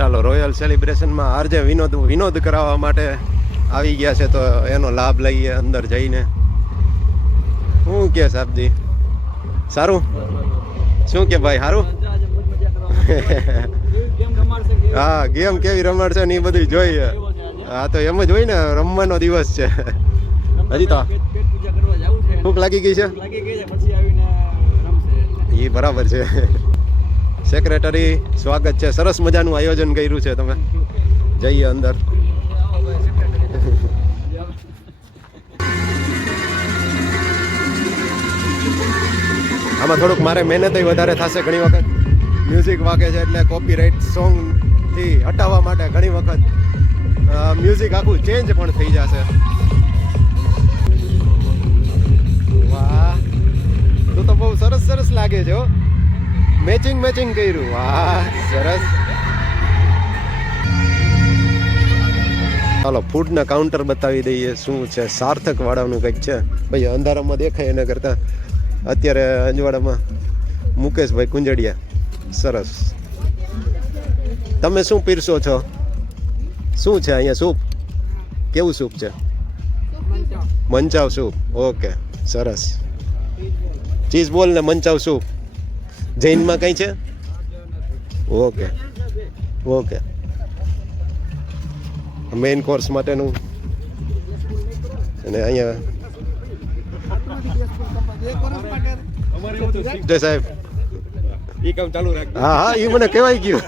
ચાલો royal સેલિબ્રેશનમાં RJ Vinod કરાવવા માટે આવી ગયા છે, તો એનો લાભ લઈએ અંદર જઈને. શું કે સાહેબજી, સારું? શું કે ભાઈ, સારું? હા, ગેમ કેવી રમાડશે ને એ બધું જોઈએ. હા, તો એમ જ હોય ને, રમવાનો દિવસ છે. હજી તો ભૂખ લાગી ગઈ છે, એ બરાબર છે. સેક્રેટરી સ્વાગત છે, સરસ મજાનું આયોજન કર્યું છે. તમે જઈએ અંદર. આમાં થોડુંક મારે મહેનત વધારે થશે. ઘણી વખત મ્યુઝિક વાગે છે એટલે કોપીરાઇટ સોંગથી હટાવવા માટે ઘણી વખત મ્યુઝિક આખું ચેન્જ પણ થઈ જશે. વાહ, તું તો બહુ સરસ સરસ લાગે છે. મેચિંગ કર્યું. વાહ, સરસ. ચાલો ફૂડના કાઉન્ટર બતાવી દઈએ શું છે. સાર્થક વાળાનું કંઈક છે ભાઈ, અંધારામાં દેખાય એના કરતાં અત્યારે અજવાડામાં મુકેશભાઈ કુંજડિયા. સરસ. તમે શું પીરસો છો? શું છે અહીંયા સૂપ? કેવું સૂપ છે? Manchow soup. ઓકે, સરસ. ચીઝ બોલ ને મંચાવ સૂપ. જૈનમાં કઈ છે? Okay okay. મેઇન કોર્સ માટેનું. અને અહીંયા જય સાહેબ, ઈ કામ ચાલુ રાખ. હા હા, ઈ મને કહેવાય ગયું.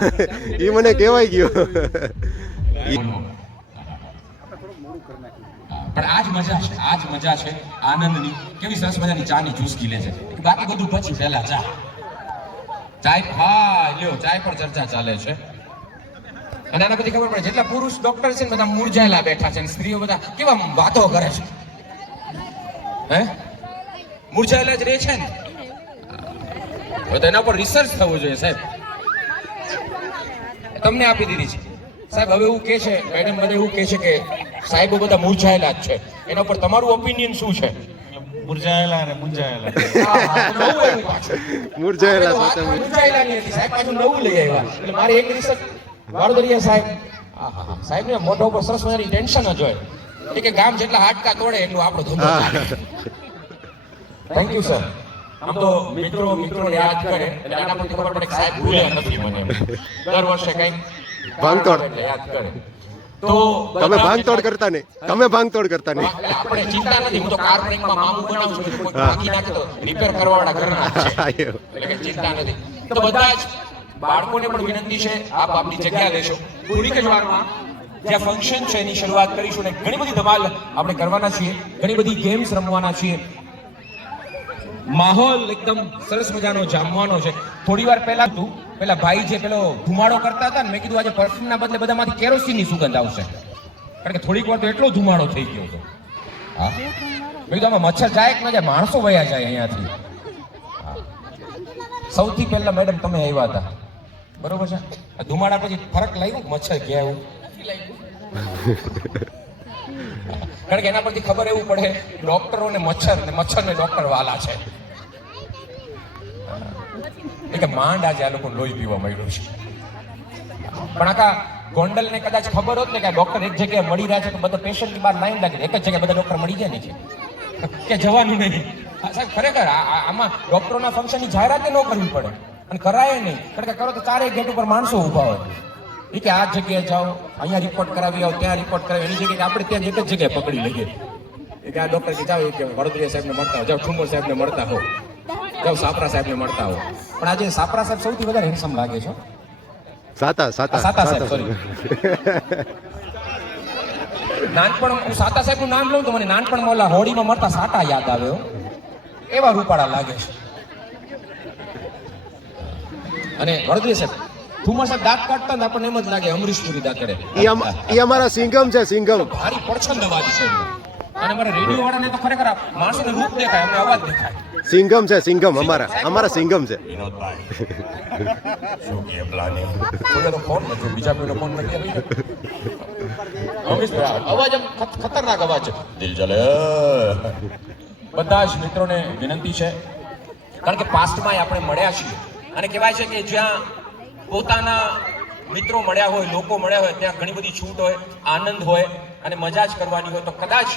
પણ આજ મજા છે આનંદની. કેવી સરસ મજાની ચાની ચૂસકી લે છે. બાકી બધું પછી પહેલા ચાય. હા લ્યો, ચાય પર ચર્ચા ચાલે છે. અને આના પછી ખબર પડે જેટલા પુરુષ ડોક્ટર છે ને બધા મૂરઝાયેલા બેઠા છે, સ્ત્રીઓ બધા કેવા વાતો કરે છે. હે, મૂરઝાયેલા જ રહે છે ને. હવે તો એના પર રિસર્ચ થવું જોઈએ સાહેબ. તમને આપી દીધી છે સાહેબ. હવે એવું કે છે મેડમ, બધા એવું કે છે કે સાહેબો બધા મૂરઝાયેલા જ છે. એના પર તમારું ઓપિનિયન શું છે? મૂરઝાયેલા અને મૂંઝાયેલા. મૂરઝાયેલા ની હતી સાહેબ, પાછું નવું લઈ આવ્યા. એટલે મારે એક રિસર્ચ વાડોદરિયા સાહેબ, સાહેબ ને મોઢા ઉપર સરસ મજાની ટેન્શન જ હોય કે ગામ જેટલા હાડકા તોડે એટલું આપણો ધંધો ચાલે. Thank you sir. આમ તો મિત્રો યાદ કરે એટલે આના પરથી ખબર પડે કે સાહેબ ભૂલ્યા નથી મને. દર વર્ષે કઈક ભાંગતોડ યાદ કરે. તો તમે ભાંગતોડ કરતા નહીં. આપણે ચિંતા નથી. હું તો કાર બ્રેકમાં મામું બનાવું છું. કોઈ ભાગી નાખે તો રિપેર કરવાવાળા ઘરના છે. એટલે કે ચિંતા નથી. તો બધા જ બાળકોને પણ વિનંતી છે, આપ આપની જગ્યા લેશો. થોડીક જ વારમાં જ્યાં ફંક્શન છે એની શરૂઆત કરીશું ને ઘણી બધી ધમાલ આપણે કરવાના છીએ, ઘણી બધી ગેમ્સ રમવાના છીએ. માહોલ એકદમ સરસ મજાનો જામવાનો છે. થોડી વાર પહેલા ભાઈ જે પેલો ધુમાડો કરતા હતા ને, મેં કીધું આજે પરફ્યુમના બદલે બધામાંથી કેરોસીનની સુગંધ આવશે, કારણ કે થોડીક વાર તો એટલો ધુમાડો થઈ ગયો હતો. હા, મેં કીધું આમાં મચ્છર જાય કે ના જાય, માણસો વયા જાય અહીંયાથી. સૌથી પહેલા મેડમ તમે આવ્યા હતા, બરોબર છે? ધુમાડા પછી ફરક લાગ્યો મચ્છર ગયા એવું? કારણ કે એના પરથી ખબર એવું પડે ડોક્ટરો ને મચ્છર ને ડોક્ટર વાલા છે. એટલે માંડ આજે આ લોકો લોહી પીવા મળ્યું છે. પણ આખા ગોંડલ ને કદાચ ખબર હોત ને કે ડોક્ટર એક જગ્યાએ મળી રહ્યા છે તો બધા પેશન્ટ ની બહાર લાઈન લાગી, એક જ જગ્યાએ બધા ડોક્ટર મળી જાય ને કે જવાનું નહીં. સાહેબ ખરેખર આમાં ડોક્ટરોના ફંક્શનની જાહેરાત ન કરવી પડે અને કરાય નહીં, કારણ કે કરો તો 4 ગેટ ઉપર માણસો ઊભા હોય. એ કે આ જગ્યાએ જાઓ, અહીંયા રિપોર્ટ કરાવી આવો, ત્યાં રિપોર્ટ કરાવી, એની જગ્યાએ આપણે ત્યાં એક જ જગ્યાએ પકડી લઈએ. એ કે આ ડોક્ટર કે જાઓ, કે વડોદરિયા સાહેબને મળતા હો, જાઓ ઠુમર સાહેબને મળતા હો, જાઓ સાપરા સાહેબને મળતા હો. પણ આજે સાપરા સાહેબ સૌથી વધારે હેન્ડસમ લાગે છે. સાતા સાહેબ, સોરી. નાનપણ હું સાતા સાહેબનું નામ લઉં તો મને નાનપણમાં ઓલા હોળીમાં મળતા સાટા યાદ આવે. એવા રૂપાળા લાગે છે. અને વડોદરિયા સાહેબ, ઠુમર સાહેબ દાંત કાઢતા ને આપણને એમ જ લાગે અમરીશપુરી દાંત કરે. એ અમારા સિંઘમ છે. ભારી પડછંદ અવાજ છે. અને મારા રેડિયો વાળાને તો ખરેખર માણસોને રૂપ દેખાય, અમને અવાજ દેખાય. સિંઘમ છે. અમારા સિંઘમ છે. શું કે પ્લાનિંગ? કોઈનો ફોન નથી, બીજા કોઈનો ફોન નથી. અવાજ આમ ખતરનાક અવાજ છે. દિલ જલે. બધા જ મિત્રોને વિનંતી છે, કારણ કે પાસ્ટમાં આપણે મળ્યા છીએ અને કહેવાય છે કે જ્યાં પોતાના મિત્રો મળ્યા હોય, લોકો મળ્યા હોય, ત્યાં ઘણી બધી છૂટ હોય, આનંદ હોય અને મજા જ કરવાની હોય, તો કદાચ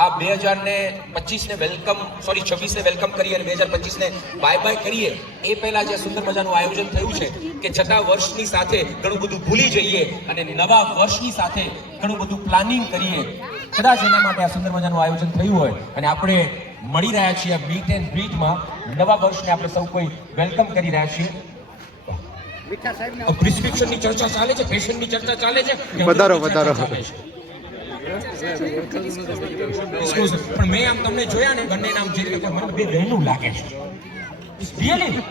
આ 2025 ને વેલકમ, સોરી 26 ને વેલકમ કરીએ અને 2025 ને બાય બાય કરીએ એ પહેલા જે સુંદર મજાનું આયોજન થયું છે કે જતા વર્ષની સાથે ઘણું બધું ભૂલી જઈએ અને નવા વર્ષની સાથે ઘણું બધું પ્લાનિંગ કરીએ, કદાચ એના માટે આ સુંદર મજાનું આયોજન થયું હોય અને આપણે મળી રહ્યા છીએ આ મીટ એન્ડ ગ્રીટમાં, નવા વર્ષને આપણે સૌ કોઈ વેલકમ કરી રહ્યા છીએ. પ્રિસ્ક્રિપ્શનની ચર્ચા ચાલે છે, પેશન્ટની ચર્ચા ચાલે છે, વધારો પણ મેં આમ તમને જોયા ને બંને નામ જે રીતે મને બે બહેનું લાગે છે રિયલી,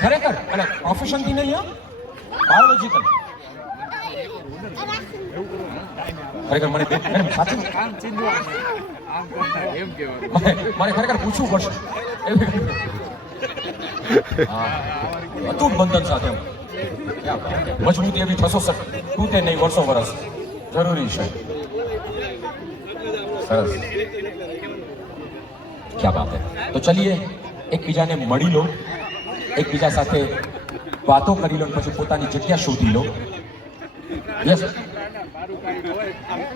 ખરેખર, અને પ્રોફેશન થી નહીં, બાયોલોજીકલ ખરેખર મને સાચું મારે ખરેખર પૂછવું પડશે અતૂટ બંધન સાથે મજબૂતી એવી 660 તૂટે નહીં વર્ષો વર્ષ જરૂરી છે. સરસ, ક્યા બાત હે. તો ચલીએ એકબીજાને મળી લો, એકબીજા સાથે વાતો કરી લો, પછી પોતાની જગ્યા શોધી લો. યસ,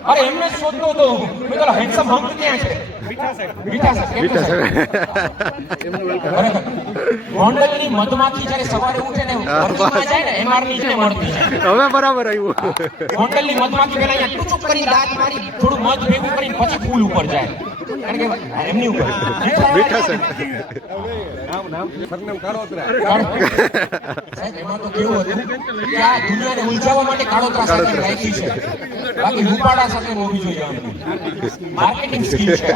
અરે એમને જ શોધતો હતો મેં તો હેન્ડસમ હંક ક્યાં છે? ગોંડલની મધમાખી જ્યારે સવારે ઉઠે ને વર્ગમાં જાય ને એમઆરની ને મળતી છે. હવે બરાબર આવ્યું. ગોંડલની મધમાખી પહેલા અહીંયા ટુચુક કરી દાંત મારી થોડું મધ ભેગું કરીને પછી ફૂલ ઉપર જાય, કારણ કે એમની ઉપર મીઠા છે. સાહેબ એમાં તો કેવું હતું કે આ દુનિયાને ઉલઝાવવા માટે કાળોતરા સાથે રાખી છે, બાકી રૂપાડા સાથે હોવી જોઈએ. માર્કેટિંગ સ્કીમ છે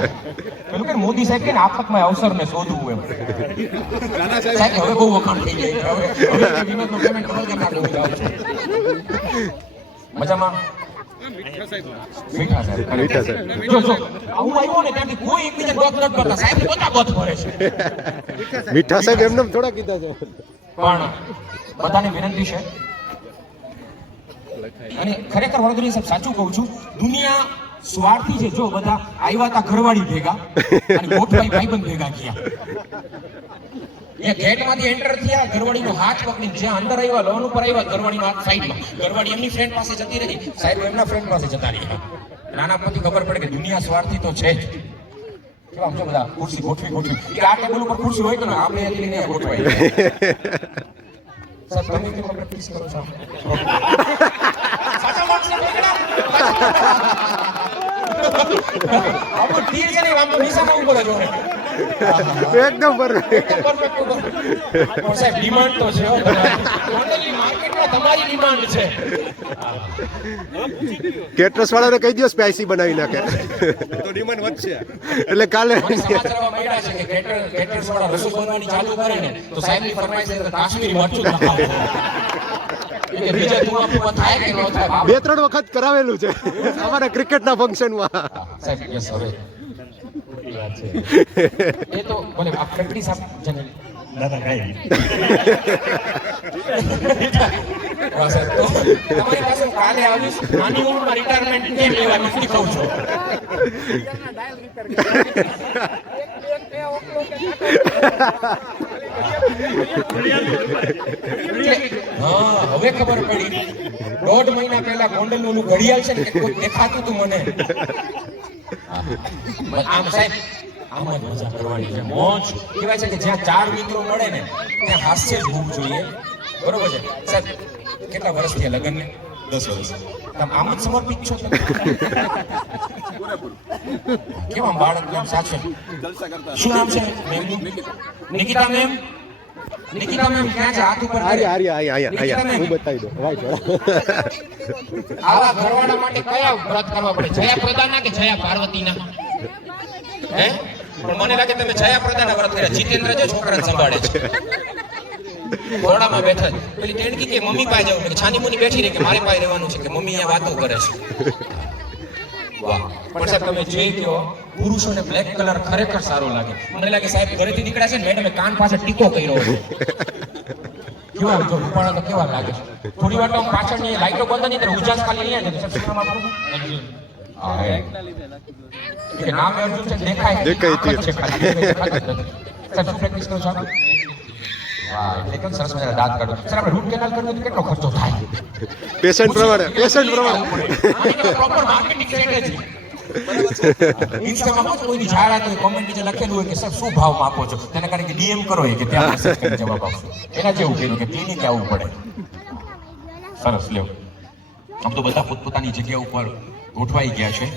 પેલું કે મોદી સાહેબ કે આફતમાં અવસરને શોધવું એમ. સાહેબ હવે બહુ વખાણ થઈ જાય, હવે વિનોદનું પેમેન્ટ કરવા કે ના મજામાં. મીઠા સાહેબ જો જો આવું આવ્યું ને ત્યાંથી કોઈ એકબીજા ગોત ન કરતા, સાહેબ પોતા ગોત ભરે છે. મીઠા સાહેબ એમને થોડા કીધા છે, પણ બધાને વિનંતી છે અને ખરેખર વડોદરી સાહેબ સાચું કહું છું, દુનિયા સ્વાર્થી છે. જો બધા આવ્યા હતા ઘરવાળી ભેગા અને ગોઠવાઈ ભાઈબંધ ભેગા ગયા, એ ગેટમાંથી એન્ટર થયા, ઘરવાળીનો હાથ પકડી જ્યાં અંદર આવ્યા લોન ઉપર આવ્યા, ઘરવાળીનો હાથ સાઈડમાં, ઘરવાળી એમની ફ્રેન્ડ પાસે જતી રહી, સાહેબ એમના ફ્રેન્ડ પાસે જતા રહ્યા. નાના પછી ખબર પડે કે દુનિયા સ્વાર્થી તો છે જ. કેવા આમ જો બધા ખુરશી ગોઠવી કે આ ટેબલ ઉપર ખુરશી હોય તો ને આપણે એટલી નહીં ગોઠવાય. સાહેબ તમે કેમ પ્રેક્ટિસ કરો છો? સાચા વાત છે બેટા. આપણો તીર છે ને આમ તો નિશાના ઉપર જ હોય. એકદમ પરફેક્ટ. સાહેબ ડિમાન્ડ તો છે, ગોંડલની માર્કેટમાં તમારી ડિમાન્ડ છે. કેટરસ વાળાને કહી દો સ્પાઈસી બનાવી નાખે તો ડિમાન્ડ વધશે. એટલે કાલે મને સમાચારમાં મળ્યા છે કે કેટરસ વાળા રસોઈ બનાવવાની ચાલુ કરે ને તો સાહેબની ફરમાઈશ છે કે કાશ્મીરી મરચું નખાવો. કે બીજા તુઆ થાય કે ન થાય. 2-3 વખત કરાવેલું છે અમારા ક્રિકેટના ફંક્શનમાં. સાહેબ યસ, હવે એ તો બોલે આ પ્રેક્ટિસ આપ જને દાદા કાઈ તમારી પાસે કાલે આવીશ, નાની ઉંમરમાં રિટાયરમેન્ટ કેમ લેવાનું શીખવું છું. હા હવે ખબર પડી, 1.5 મહિના પહેલા ગોંડલનું ઓલું ઘડિયાળ છે ને કોઈ દેખાતું હતું મને. આમ સાહેબ આમ જ મજા કરવાની છે, મોજ કહેવાય છે કે જ્યાં 4 મિત્રો મળે ને ત્યાં હાસ્ય જ હોવું જોઈએ, બરોબર છે સાહેબ? કેટલા વર્ષ થયા લગ્નને? 10 વર્ષ. તમે આમ જ સમર્પિત છો? કેમ આમ બાળક નામ સાચે શું નામ છે મેમનું? નિકિતા મેમ. નિકિતા મેમ ક્યાં છે? હાથ ઉપર આયા હું બતાવી દઉં. આવા ઘરવાળા માટે કયા વ્રત કરવા પડે? જયા પ્રદાના કે જયા પાર્વતીના? હે પણ મને લાગે તમે જયા પ્રદાના વ્રત કર્યા. જીતેન્દ્ર જે છોકરાને સંભાળે છે ઘોડામાં બેઠા, પેલી ટેણકી કે મમ્મી પાસે જાવ, કે છાની મુની બેઠી રહે કે મારે પાસે રહેવાનું છે, કે મમ્મી અહીંયા વાતો કરે છે. વાહ. પણ સાહેબ તમે જે કહો, પુરુષોને બ્લેક કલર ખરેખર સારો લાગે. મને લાગે સાહેબ ઘરેથી નીકળ્યા છે ને મેડમે કાન પાસે ટીકો કર્યો છે. કેવા જો રૂપાળા તો કેવા લાગે છે. થોડી વાર તો પાછળની લાઈટો બંધ નહીં ત્યારે ઉજાસ ખાલી લઈએ ને સબસ્ક્રાઇબ આપણું કે નામ અર્જુન છે, દેખાય છે ખાલી. સાહેબ શું પ્રેક્ટિસ કરો છો? વાહ, એટલે કેમ સરસ મજાના દાંત કાઢો. સર, આપણે રૂટ કેનાલ કરવું તો કેટલો ખર્ચો થાય? પેશન્ટ પ્રમાણે પ્રોપર માર્કેટિંગ સ્ટ્રેટેજી. ઇન્સ્ટામાં કોઈની જાહેરાત હોય, કોમેન્ટ નીચે લખેલું હોય કે સર શું ભાવમાં આપો છો, તેને કારણે કે ડીએમ કરો કે ત્યાં મેસેજ કરીને જવાબ આપશો. એના જેવું કીધું કે ક્લિનિક આવવું પડે. સરસ, લ્યો. આમ તો બધા પોતપોતાની જગ્યા ઉપર ગોઠવાઈ ગયા છે.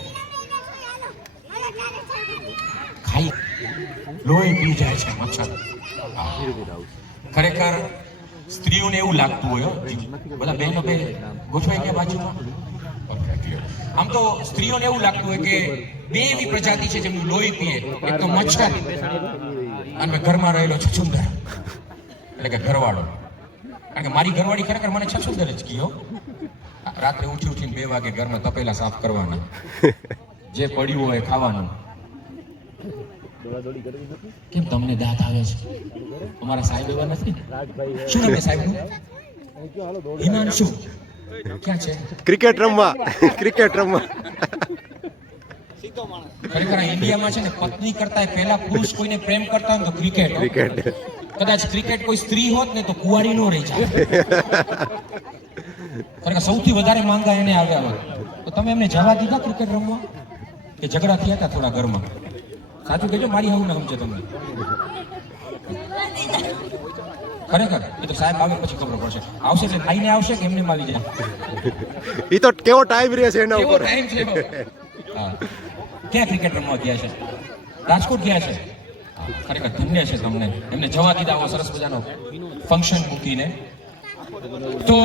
ખાઈ લોહી પી જાય છે મચ્છર. ખરેખર સ્ત્રીઓને એવું લાગતું હોય બધા બહેનો બે ગોઠવાઈ ગયા બાજુમાં. આમ તો સ્ત્રીઓને એવું લાગતું હોય કે બે એવી પ્રજાતિ છે જેમનું લોહી પીએ, એક તો મચ્છર અને ઘરમાં રહેલો છછુંદર એટલે કે ઘરવાળો. કારણ કે મારી ઘરવાળી ખરેખર મને છછુંદર જ કયો. રાત્રે ઉઠીને 2 વાગે ઘરમાં તપેલા સાફ કરવાના, જે પડ્યું હોય ખાવાનું. કેમ તમને દાંત આવે છે? અમારા સાહેબ એવા નથી. શું નામ છે સાહેબનું? હિમાંશુ. ક્યાં છે? ક્રિકેટ રમવા. ખરેખર ઇન્ડિયામાં છે ને પત્ની કરતા પહેલા પુરુષ કોઈને પ્રેમ કરતા હોય તો ક્રિકેટ. કદાચ ક્રિકેટ કોઈ સ્ત્રી હોત ને તો કુંવારી નો રહી જાય. ખરેખર સૌથી વધારે માંગા એને આવ્યા હોય. તો તમે એમને જવા દીધા ક્રિકેટ રમવા કે ઝઘડા થયા હતા થોડા ઘરમાં? સાચું કહેજો, મારી હાવું ના સમજે તમને. ખરેખર એ તો સાહેબ આવે પછી ખબર પડશે. આવશે એટલે આઈને આવશે કે એમને આવી જાય? એ તો કેવો ટાઈમ રહે છે એના ઉપર. ટાઈમ છે. હા, ક્યાં ક્રિકેટ રમવા ગયા છે? રાજકોટ ગયા છે. ખરેખર ધન્ય છે તમને, એમને જવા દીધા આવો સરસ મજાનો ફંક્શન મૂકીને. તો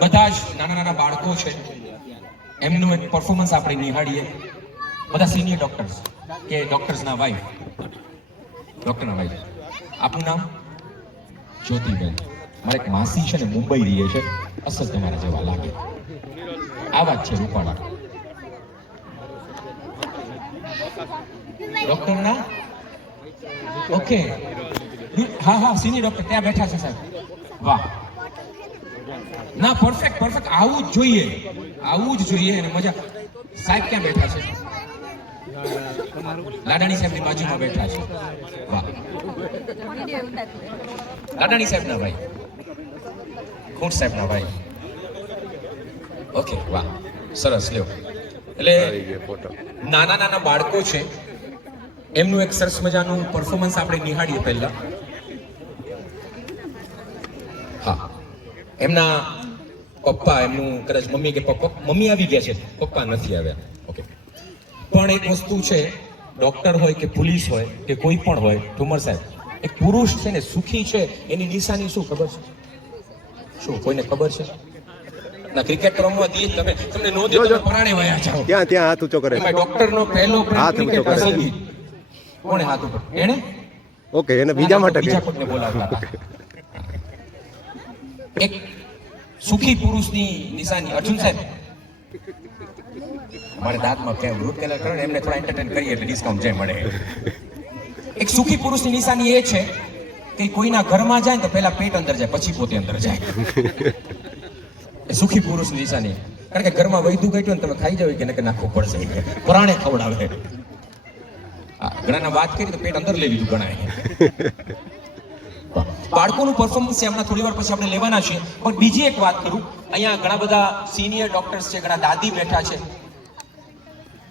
બધા જ નાના બાળકો છે, એમનું એક પરફોર્મન્સ આપણે નિહાળીએ. બધા સિનિયર ડોક્ટર્સ કે ડોક્ટર્સના વાઇફ, ડોક્ટરના વાઇફ. આપનું નામ? જ્યોતિબેન. મારા એક માસી છે ને મુંબઈ રહે છે, અસલ તમારા જેવા લાગે. આવા જ છે રૂપાળા. ડોક્ટરના ઓકે, હા સિનિયર ડોક્ટર ત્યાં બેઠા છે સાહેબ. વાહ, ના પરફેક્ટ. આવું જ જોઈએ અને મજા. સાહેબ ક્યાં બેઠા છે? લાડાણી સાહેબની બાજુમાં બેઠા છે. વાહ, લાડાણી સાહેબના ભાઈ, ખોટ સાહેબના ભાઈ. ઓકે, વાહ, સરસ. લ્યો, એટલે નાના બાળકો છે, એમનું એક સરસ મજાનું પરફોર્મન્સ આપણે નિહાળીએ પહેલા. હા, એમના પપ્પા, એમનું કદાચ મમ્મી કે પપ્પા, મમ્મી આવી ગયા છે, પપ્પા નથી આવ્યા. ઓકે, પણ એક વસ્તુ છે, ડોક્ટર હોય કે પોલીસ હોય કે કોઈ પણ હોય, ઠુમર સાહેબ, એક પુરુષ છે ને સુખી છે એની નિશાની શું ખબર છે? શું કોઈને ખબર છે? ના, ક્રિકેટ રમવા દઈએ તમને નો દે તો પરાણે વયા જાઓ. ત્યાં હાથ ઊંચો કરે. ડોક્ટરનો પહેલો હાથ ઊંચો કરે. સંગીત કોણે હાથ ઉપર? એને ઓકે, એને બીજા માટે બીજા કોઈને બોલાવતા હતા. એક સુખી પુરુષની નિશાની. અર્જુન સાહેબ, મારે દાંતમાં કેમ રૂટ કેનાલ કરો ને, એમને થોડા એન્ટરટેન કરીએ એટલે ડિસ્કાઉન્ટ જે મળે. એક સુખી પુરુષની નિશાની એ છે કે કોઈના ઘરમાં જાય ને તો પહેલા પેટ અંદર જાય, પછી પોતે અંદર જાય. એ સુખી પુરુષની નિશાની. કારણ કે ઘરમાં વૈધું ગયું ને તમે ખાઈ જાવ કે નાખવું પડશે, પરાણે ખવડાવે. ઘણાના વાત કરી તો પેટ અંદર લઈ લીધું ઘણાએ. બાળકોનું પરફોર્મન્સ છે, હમણાં થોડી વાર પછી આપણે લેવાના છે. પણ બીજી એક વાત કરું, અહીંયા ઘણા બધા સિનિયર ડોક્ટર્સ છે, ઘણા દાદી બેઠા છે.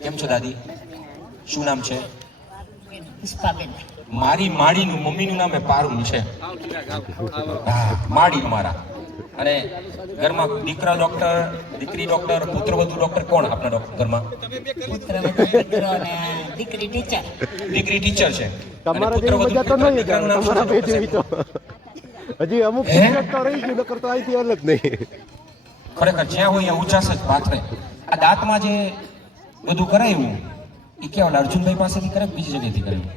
કેમ છો દાદી? શું નામ છે? મારી માડીનું મમ્મીનું નામ પારુલ છે. હા, માડી મારા. અને ઘરમાં દીકરા ડોક્ટર, દીકરી ડોક્ટર, પુત્રવધુ ડોક્ટર કોણ આપણા ઘરમાં? દીકરી ટીચર છે. તમારા જેવી મજા તો નહીં. તમારા બે જેવી તો હજી અમુક તો રહી ગયું, નકર તો અહીંથી અલગ નહીં. ખરેખર જ્યાં હોય ત્યાં ઉચાસ જ પાથરે. આ દાંતમાં જે બધું કરાયું એ કેવળ અર્જુનભાઈ પાસેથી કરે, બીજી જગ્યાએથી કરાયું?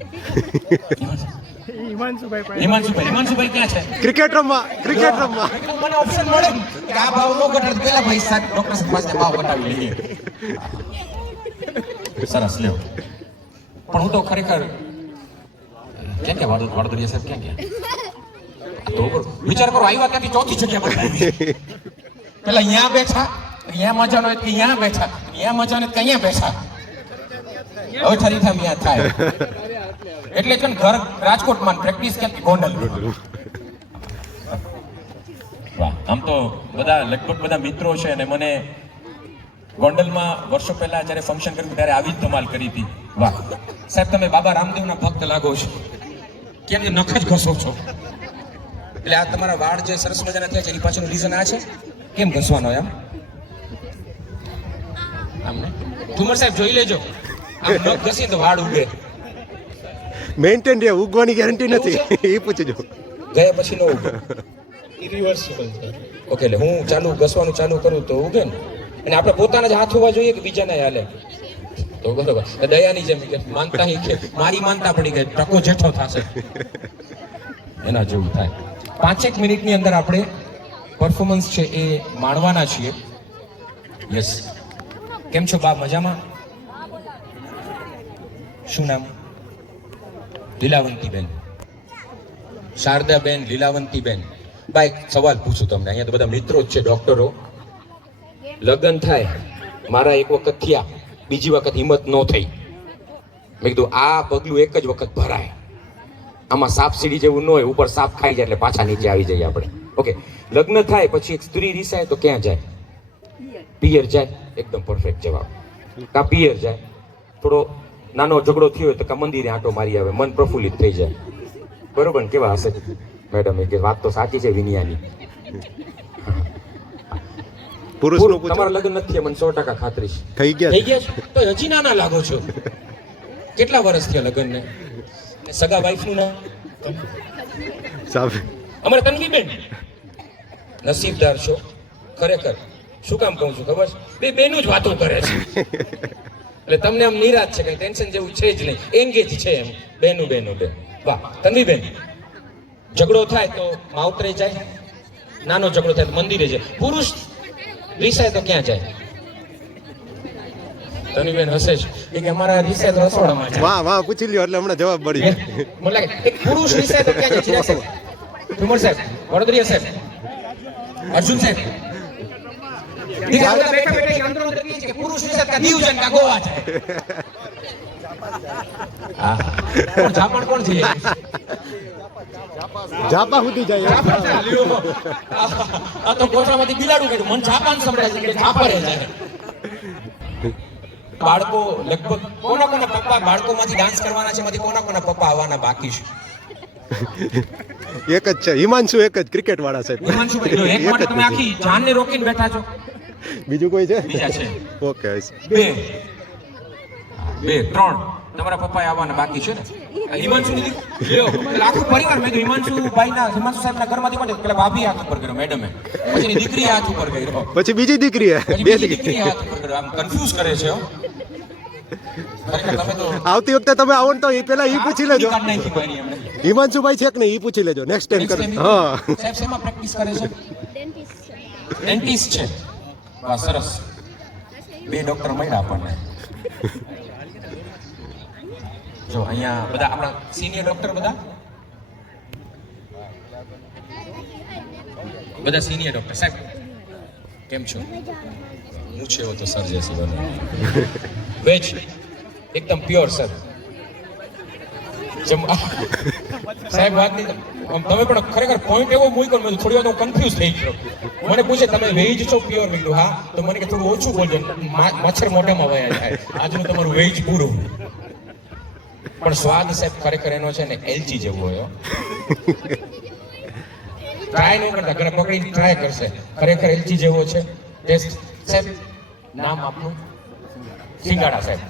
હિમાંશુભાઈ ક્યાં છે? ક્રિકેટ રમવા. મને ઓપ્શન મળે કે આ ભાવ નો ઘટાડ, પેલા ભાઈ સાહેબ ડોક્ટર પાસે ભાવ ઘટાડી લઈએ. સરસ, લ્યો. પણ હું તો ખરેખર ક્યાં વાડોદરિયા સાહેબ ક્યાં તો વિચાર કરો, આવ્યા ત્યાંથી ચોથી જગ્યા બદલાવી. પેલા અહીંયા બેઠા, અહીંયા મજાનો હોય કે અહીંયા બેઠા, અહીંયા મજાનો કે અહીંયા બેઠા. હવે ઠરી ઠમ અહીંયા થાય. એટલે છે ને ઘર રાજકોટમાં પ્રેક્ટિસ ક્યાંથી ગોંડલ. વાહ, આમ તો બધા લગભગ બધા મિત્રો છે અને મને ગોંડલમાં વર્ષો પહેલા જ્યારે ફંક્શન કર્યું ત્યારે આવી જ ધમાલ કરી હતી. વાહ સાહેબ, તમે બાબા રામદેવના ભક્ત લાગો છો. કેમ કે નખ જ ઘસો છો. એટલે આ તમારા વાળ જે સરસ મજાના થયા છે એની પાછળનું રીઝન આ છે? કેમ ઘસવાનો એમ? આમને ઠુમર સાહેબ જોઈ લેજો, આમ નખ ઘસીએ તો વાળ ઉગે. મેન્ટેન રે, ઉગવાની ગેરંટી નથી એ પૂછજો. ગયા પછી ન ઉગે. ઇરિવર્સિબલ છે. ઓકે, એટલે હું ઘસવાનું ચાલુ કરું તો ઉગે ને. અને આપણે પોતાના જ હાથ હોવા જોઈએ કે બીજાના હાલે? તો બરોબર. દયાની જેમ કે માનતા હી કે મારી માનતા પડી ગઈ, ટકો જેઠો થશે એના જેવું થાય. 5 મિનિટની અંદર આપણે પરફોર્મન્સ છે એ માણવાના છીએ. યસ, કેમ છો બા? મજામાં? શું નામ? લીલાવંતીબેન. શારદાબેન, લીલાવંતીબેન. બા એક સવાલ પૂછું તમને, અહીંયા તો બધા મિત્રો જ છે ડોક્ટરો. લગ્ન થાય, મારા એક વખત થયા, બીજી વખત હિંમત ન થઈ. મેં કીધું આ પગલું એક જ વખત ભરાય, આમાં સાપ સીડી જેવું ન હોય, ઉપર સાપ ખાઈ જાય એટલે પાછા નીચે આવી જઈએ આપણે. ઓકે, લગ્ન થાય પછી એક સ્ત્રી રીસાય તો ક્યાં જાય? પિયર જાય. એકદમ પરફેક્ટ જવાબ. કા પિયર જાય, થોડો નાનો ઝઘડો થયો હોય તો કા મંદિરે આંટો મારી આવે, મન પ્રફુલ્લિત થઈ જાય. બરોબર ને? કેવા હશે મેડમ? એ કે વાત તો સાચી છે વિનિયાની. પુરુષનું તમારા લગ્ન નથી થયા, મને 100% ખાતરી છે. થઈ ગયા થઈ ગયા છે? તો હજી નાના લાગો છો. કેટલા વર્ષ થયા લગ્નને? સગા વાઈફનું નામ? સાહેબ અમારે તન્વીબેન. નસીબદાર છો ખરેખર. શું કામ કહું છું ખબર છે? બે બેનું જ વાતો કરે છે એટલે તમને આમ નિરાશ છે, કઈ ટેન્શન જેવું છે જ નહીં, એંગેજ છે એમ. બેનું બે. વાહ તન્વીબેન, ઝઘડો થાય તો માવતરે જાય, નાનો ઝઘડો થાય તો મંદિરે જાય. પુરુષ રીસાય તો ક્યાં જાય? તન્વીબેન હસે છે એ કે અમારા રીસાય તો રસોડામાં જાય. વાહ વાહ, પૂછી લ્યો એટલે હમણાં જવાબ મળી જાય. મને લાગે એક પુરુષ રીસાય તો ક્યાં જાય? ચિરાગ સાહેબ, ઠુમર સાહેબ, વડોદરીયા સાહેબ, અર્જુન સાહેબ. પુરુષ રીસાય કા દીવ જાય કા ગોવા જાય. જાપાન કોણ છે? જાપા સુધી જાય. આ તો કોથળામાંથી બિલાડું કાઢ્યું, મન જાપાન સંભળાય છે કે જાપાને જાય. બાળકો લગભગ કોના પપ્પા બાળકોમાંથી ડાન્સ કરવાના છે, એમાંથી કોના પપ્પા આવવાના બાકી છે? એક જ છે, હિમાંશુ એક જ, ક્રિકેટ વાળા સાહેબ. હિમાંશુભાઈ, એક માટે તમે આખી જાનને રોકીને બેઠા છો. બીજું કોઈ છે? બીજા છે ઓકે. 2 3 તમારા પપ્પા આવવાના બાકી છે ને? હિમાંશુ ની લ્યો, આખું પરિવાર. મેં હિમાંશુ સાહેબના ઘરમાંથી કોણ? પેલા ભાભી હાથ ઉપર કર્યો મેડમે, પછી એની દીકરી હાથ ઉપર કર્યો, પછી બીજી દીકરી બે દીકરી હાથ ઉપર કર્યો. આમ કન્ફ્યુઝ કરે છે. તમે તો આવતી વખતે તમે આવો ને તો એ પેલા ઈ પૂછી લેજો, હિમાંશુભાઈ છે કે નહીં ઈ પૂછી લેજો નેક્સ્ટ ટાઈમ કરો. હા સાહેબ શેમાં પ્રેક્ટિસ કરે છે? ડેન્ટિસ્ટ છે. વાહ સરસ, 2 ડોક્ટર મળ્યા આપણને. જો અહીંયા બધા આપણા સિનિયર ડોક્ટર બધા સિનિયર ડોક્ટર. સાહેબ કેમ છો? હું છે એવો તો સર જેસી બનો. વેજ એકદમ પ્યોર સર. સાહેબ વાત નહીં, તમે પણ ખરેખર પોઈન્ટ એવો મૂક્યો મેં થોડી વાર હું કન્ફ્યુઝ થઈ ગયો. મને પૂછે તમે વેજ છો પ્યોર? મેં કીધું હા. તો મને કે થોડું ઓછું બોલજો, મચ્છર મોઢામાં વયા જાય. આજનું તમારું વેજ પૂરું. પણ સ્વાદ સાહેબ ખરેખર એનો છે ને એલચી જેવો હોય. ટ્રાય નહીં કરતા, ઘરે પકડીને ટ્રાય કરશે. ખરેખર એલચી જેવો છે ટેસ્ટ. સાહેબ નામ આપનું? સિંગાડા સાહેબ,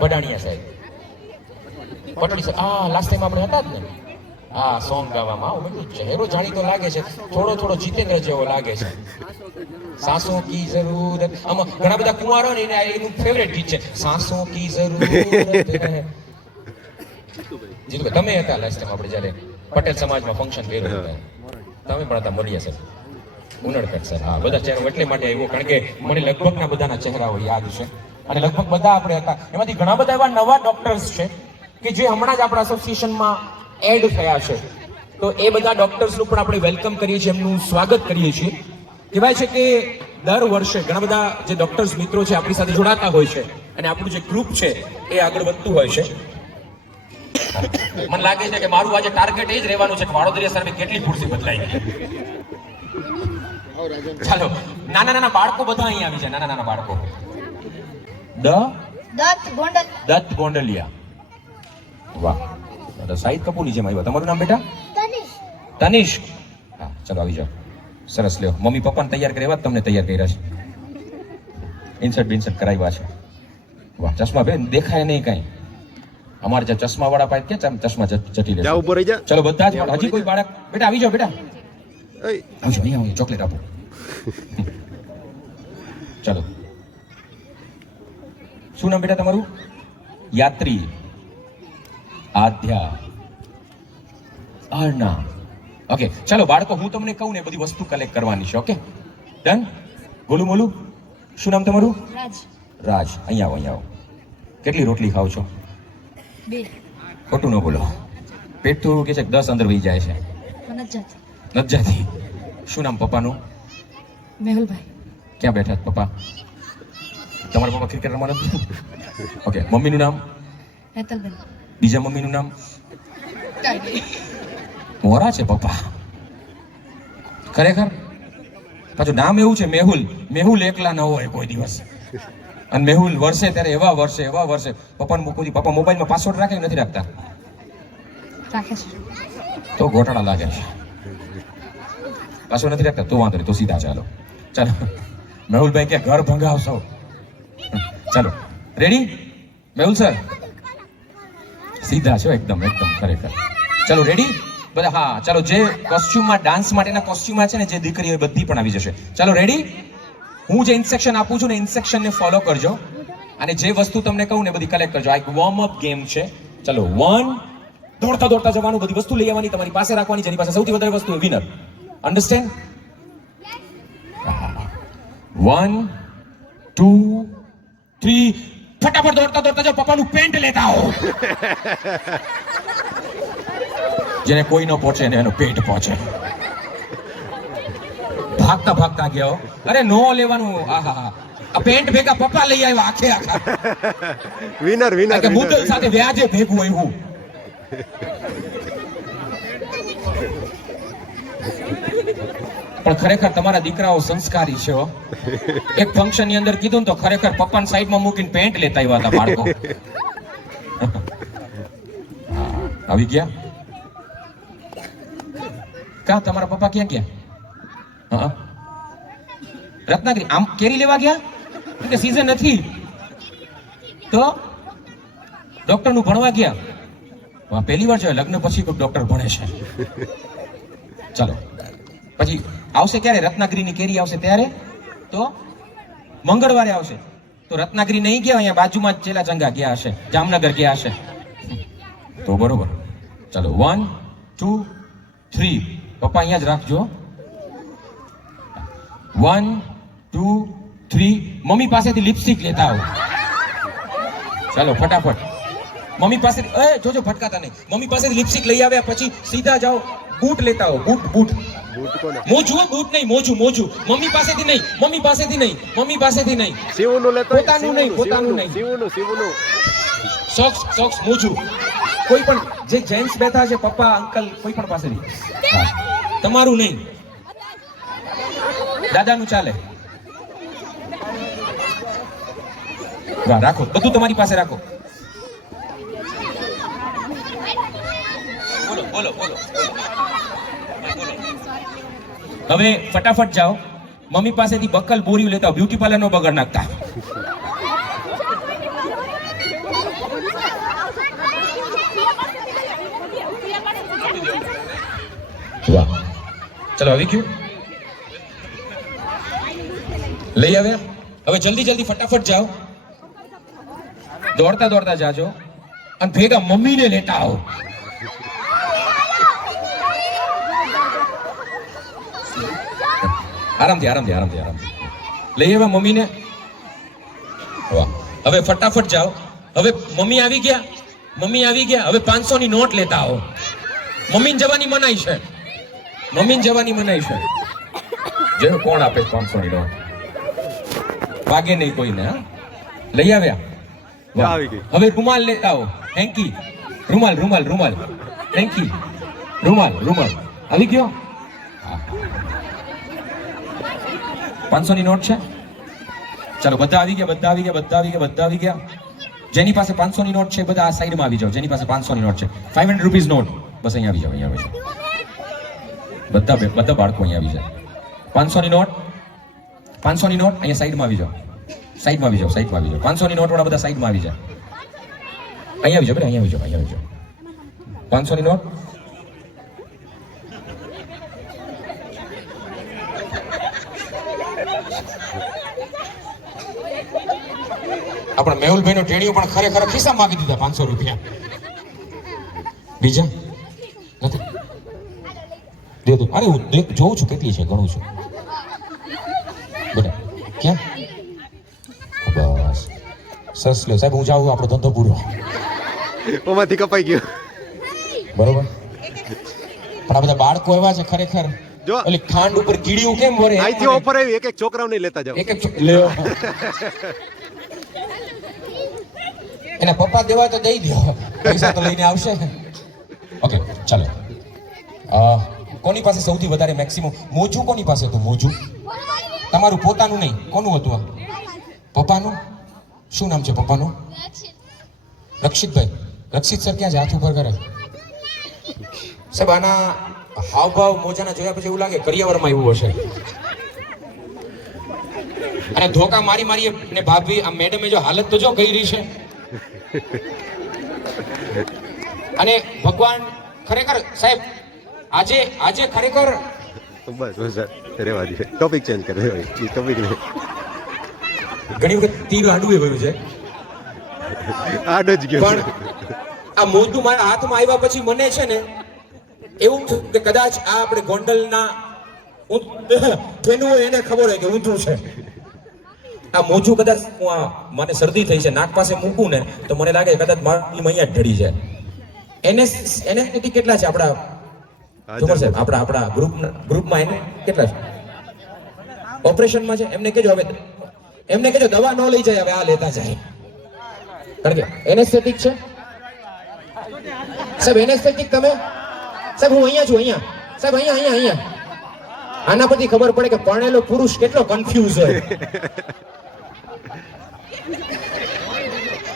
બડાણિયા સાહેબ, પટણી સાહેબ. લાસ્ટ ટાઈમ આપણે હતા જ ને? સોંગ ગાવામાં. ચહેરો જાણીતો લાગે છે, થોડો જીતેન્દ્ર જેવો લાગે છે. સાસો કી જરૂરત. આમાં ઘણા બધા કુંવારો ને એનું ફેવરેટ ગીત છે, સાસો કી જરૂરત. જીતુભાઈ તમે હતા લાસ્ટ ટાઈમ આપણે જ્યારે પટેલ સમાજમાં ફંક્શન કર્યું હતું, તમે પણ હતા. મળીએ સર, ઉનડકટ સર. હા, બધા ચહેરો એટલે માટે આવ્યો કારણ કે મને લગભગના બધાના ચહેરાઓ યાદ છે અને લગભગ બધા આપણે હતા. એમાંથી ઘણા બધા એવા નવા ડોક્ટર્સ છે કે જે હમણાં જ આપણા એસોસિએશનમાં એડ થયા છે. તો એ બધા ડોક્ટર્સનું પણ આપણે વેલકમ કરીએ છીએ, એમનું સ્વાગત કરીએ છીએ. કહેવાય છે કે દર વર્ષે ઘણા બધા જે ડોક્ટર્સ મિત્રો છે આપણી સાથે જોડાતા હોય છે અને આપણું જે ગ્રુપ છે એ આગળ વધતું હોય છે. મને લાગે છે કે મારું આજે ટાર્ગેટ એ જ રહેવાનું છે કે વાડોદરી સર્વે કેટલી ખુરશી બદલાઈ ગઈ. ચાલો નાના નાના બાળકો બધા અહીંયા આવી છે. નાના નાના બાળકો દત્ત ગોંડલિયા. વાહ, શાહિદ કપૂરની જેમ આવ્યા. તમારું નામ બેટા? તનિષ્ક. હા, ચલો આવી જાઓ. સરસ, લ્યો. મમ્મી પપ્પાને તૈયાર કર્યા એવા જ તમને તૈયાર કર્યા છે. ઇન્સર્ટ બિન્સર્ટ કરાવ્યા છે. વાહ, ચશ્મા બેન દેખાય નહીં કઈ. અમારે જે ચશ્મા વાળા પાસે કે ચશ્મા જટી લે. જા ઉભો રહી જા. ચલો બધા જ. હજી કોઈ બાળક? બેટા આવી જાઓ. બેટા એય, આવજો, અહીંયા આવો, ચોકલેટ આપો. ચલો, શું નામ બેટા તમારું? યાત્રી, આધ્યા, અર્ણા. ઓકે, ચલો બાળકો, હું તમને કહું ને બધી વસ્તુ કલેક્ટ કરવાની છે. Okay, done? બોલું બોલું. શું નામ તમારું? રાજ. અહીંયા આવો, અહીંયા આવો. કેટલી રોટલી ખાવ છો? 2. ખોટું ન બોલો. પેટ તો કે છે 10 અંદર વહી જાય છે. નજાથી. શું નામ પપ્પાનું? મેહુલભાઈ. ક્યાં બેઠા છે પપ્પા? તમારા પપ્પા ક્રિકેટ રમવા નથી? ઓકે, મમ્મીનું નામ? હેતલબેન. બીજા મમ્મીનું નામ? મોરા છે પપ્પા. ખરેખર પાછું નામ એવું છે મેહુલ. મેહુલ એકલા ન હોય કોઈ દિવસ. અને મેહુલ વર્ષે ત્યારે એવા વર્ષે પપ્પાને મૂકું. પપ્પા મોબાઈલમાં પાસવર્ડ રાખે કે નથી રાખતા? રાખે છે. તો ગોટાળા લાગે છે. પાસવર્ડ નથી રાખતા તો વાંધો નહીં, તો સીધા ચાલો. ચાલો મેહુલભાઈ કે ઘર ભંગાવશો. ચાલો, રેડી મેહુલ સર? સીધા છો એકદમ એકદમ ખરેખર. ચલો રેડી બધા? હા ચાલો. જે કોસ્ચ્યુમમાં ડાન્સ માટેના કોસ્ચ્યુમમાં છે ને જે દીકરીઓ એ બધી પણ આવી જશે. ચાલો રેડી? હું જે ઇન્સ્ટ્રક્શન આપું છું ને ઇન્સ્ટ્રક્શનને ફોલો કરજો અને જે વસ્તુ તમને કહું ને બધી કલેક્ટ કરજો. આ એક વોર્મ અપ ગેમ છે. ચલો 1, દોડતા દોડતા જવાનું, બધી વસ્તુ લઈ આવવાની, તમારી પાસે રાખવાની, જેની પાસે સૌથી વધારે વસ્તુ વિનર. અન્ડરસ્ટેન્ડ? 1, 2, 3. ફટાફટ દોડતા દોડતા જાઓ. પપ્પાનું પેન્ટ લેતા આવો. જેને કોઈ ન પહોંચે ને એનો પેટ પહોંચે. ભાગતા ભાગતા ગયા. અરે નો લેવાનું. આહા, આ પેન્ટ ભેગા પપ્પા લઈ આવ્યા આખે આખા. વિનર વિનર કે મુદ્દલ સાથે વ્યાજે ભેગું આવ્યું. પણ ખરેખર તમારા દીકરાઓ સંસ્કારી છે. એક ફંક્શન ની અંદર કીધું ને તો ખરેખર પપ્પાને સાઈડમાં મૂકીને પેન્ટ લેતા આવ્યા હતા બાળકો. આવી ગયા? કા તમારા પપ્પા ક્યાં ગયા? હા, રત્નાગીરી. આમ કેરી લેવા ગયા કે સીઝન નથી તો ડોક્ટર નું ભણવા ગયા? પહેલી વાર છે લગ્ન પછી કોઈ ડોક્ટર ભણે છે. ચાલો પછી આવશે ક્યારે? રત્નાગીરીની કેરી આવશે ત્યારે. તો મંગળવારે આવશે. તો રત્નાગીરી નહીં ગયા, અહીંયા બાજુમાં જ ચેલા ચંગા ગયા હશે, જામનગર ગયા હશે. તો બરોબર. ચાલો 1, 2, 3. પપ્પા અહીંયા જ રાખજો. 1, 2, 3. મમ્મી પાસેથી લિપસ્ટિક લેતા આવો. ચાલો ફટાફટ. મમ્મી પાસેથી જોજો ભટકાતા નહીં. મમ્મી પાસેથી લિપસ્ટિક લઈ આવ્યા પછી સીધા જાઓ બૂટ લેતા આવો. બૂટ બૂટ કોને? મોજું બૂટ નહીં, મોજું. મમ્મી પાસેથી નહીં, મમ્મી પાસેથી નહીં. શિવનું લેતો પોતાનું નહીં. શિવનું સોક્સ મોજું. કોઈ પણ જે જેન્ટ્સ બેઠા છે પપ્પા અંકલ કોઈ પણ પાસેથી. તમારું નહીં, દાદાનું ચાલે. વાહ, રાખો બધું તમારી પાસે રાખો. બોલો. હવે ફટાફટ જાઓ. મમ્મી પાસેથી બકલ બોરીઓ લેતા બ્યુટી પાર્લર નો બગાડ નાખતા. વાહ, ચલો આવી ગયું. લઈ આવ્યા. હવે જલ્દી ફટાફટ જાઓ. દોડતા જાજો અને ભેગા મમ્મીને લેતા આવો. આરામથી લઈ આવ્યા મમ્મીને. વાહ, હવે ફટાફટ જાઓ. હવે મમ્મી આવી ગયા. હવે 500 ની નોટ લેતા આવો. મમ્મીને જવાની મનાઈ છે. જે કોણ આપે 500 ની નોટ? વાગે નહીં કોઈને. લઈ આવ્યા. આવી ગઈ. હવે રૂમાલ લેતા આવો. હેન્કી રૂમાલ રૂમાલ રૂમાલ થેન્ક યુ રૂમાલ રૂમાલ આવી ગયો 500 ની નોટ છે ચાલો બધા આવી ગયા બધા આવી ગયા બધા આવી ગયા બધા આવી ગયા જેની પાસે 500 ની નોટ છે બધા આ સાઈડમાં આવી જાઓ જેની પાસે 500 ની નોટ છે 500 રૂપીઝ નોટ બસ અહીંયા આવી જાઓ અહીંયા આવી જાઓ બધા બાળકો અહીંયા આવી જાય 500 ની નોટ અહીંયા સાઈડમાં આવી જાઓ સાઈડમાં આવી જાઓ 500 ની નોટ વાળા બધા સાઈડમાં આવી જાય અહીંયા આવી જાઓ બેટા અહીંયા આવી જાઓ 500 ની નોટ આપણા મેહુલભાઈ નો ટેણીઓ પણ ખરેખર ખિસ્સા માંગી દીધા 500 રૂપિયા બીજા નથી દે દો અરે હું જોઉં છું કેટલી છે ગણું છું બેટા ક્યાં બસ સરસ લ્યો સાહેબ હું જાઉં આપણો ધંધો પૂરો ઓમાંથી કપાઈ ગયો બરોબર પણ આ બધા બાળકો એવા છે ખરેખર જો એટલે ખાંડ ઉપર કીડીઓ કેમ વરે અહીંથી ઓફર આવી એક છોકરાઓને લેતા જાઓ એક લ્યો એના પપ્પા દેવા તો દઈ દો પૈસા તો લઈને આવશે ઓકે ચાલો કોની પાસે સૌથી વધારે મેક્સિમમ મોજું કોની પાસે હતું મોજું તમારું પોતાનું નહીં કોનું હતું આ પપ્પાનું શું નામ છે પપ્પાનું રક્ષિતભાઈ રક્ષિત સર ક્યાં છે હાથ ઉપર કરે સાહેબ આના હાવભાવ મોજાના જોયા પછી એવું લાગે કરિયાવરમાં એવું હશે અને ધોકા મારી મારી ને ભાભી આ મેડમે જો હાલત તો જો કરી રહી છે અને ભગવાન ખરેખર સાહેબ આજે ખરેખર બસ બસ રેવા દે ટોપિક ચેન્જ કરે એ ટોપિક ને ઘણી વખત તીર આડું એ વયું છે આડ જ ગયો પણ આ મોઢું મારા હાથમાં આવ્યા પછી મને છે ને એવું થયું કે કદાચ આ આપણે ગોંડલના જેનું એને ખબર હોય કે ઊંધું છે આ મોજું કદાચ હું આ મને શરદી થઈ છે નાક પાસે મૂકું ને તો મને લાગે કદાચ મારી અહીંયા જ ઢળી જાય એને કેટલા છે આપણા જોમર સાહેબ આપણા ગ્રુપમાં એને કેટલા છે ઓપરેશનમાં છે એમને કહેજો હવે એમને કહેજો દવા ન લઈ જાય હવે આ લેતા જાય કારણ કે એનેસ્થેટિક છે સાહેબ એનેસ્થેટિક તમે સાહેબ હું અહીંયા છું અહીંયા સાહેબ અહીંયા આના પરથી ખબર પડે કે પરણેલો પુરુષ કેટલો કન્ફ્યુઝ હોય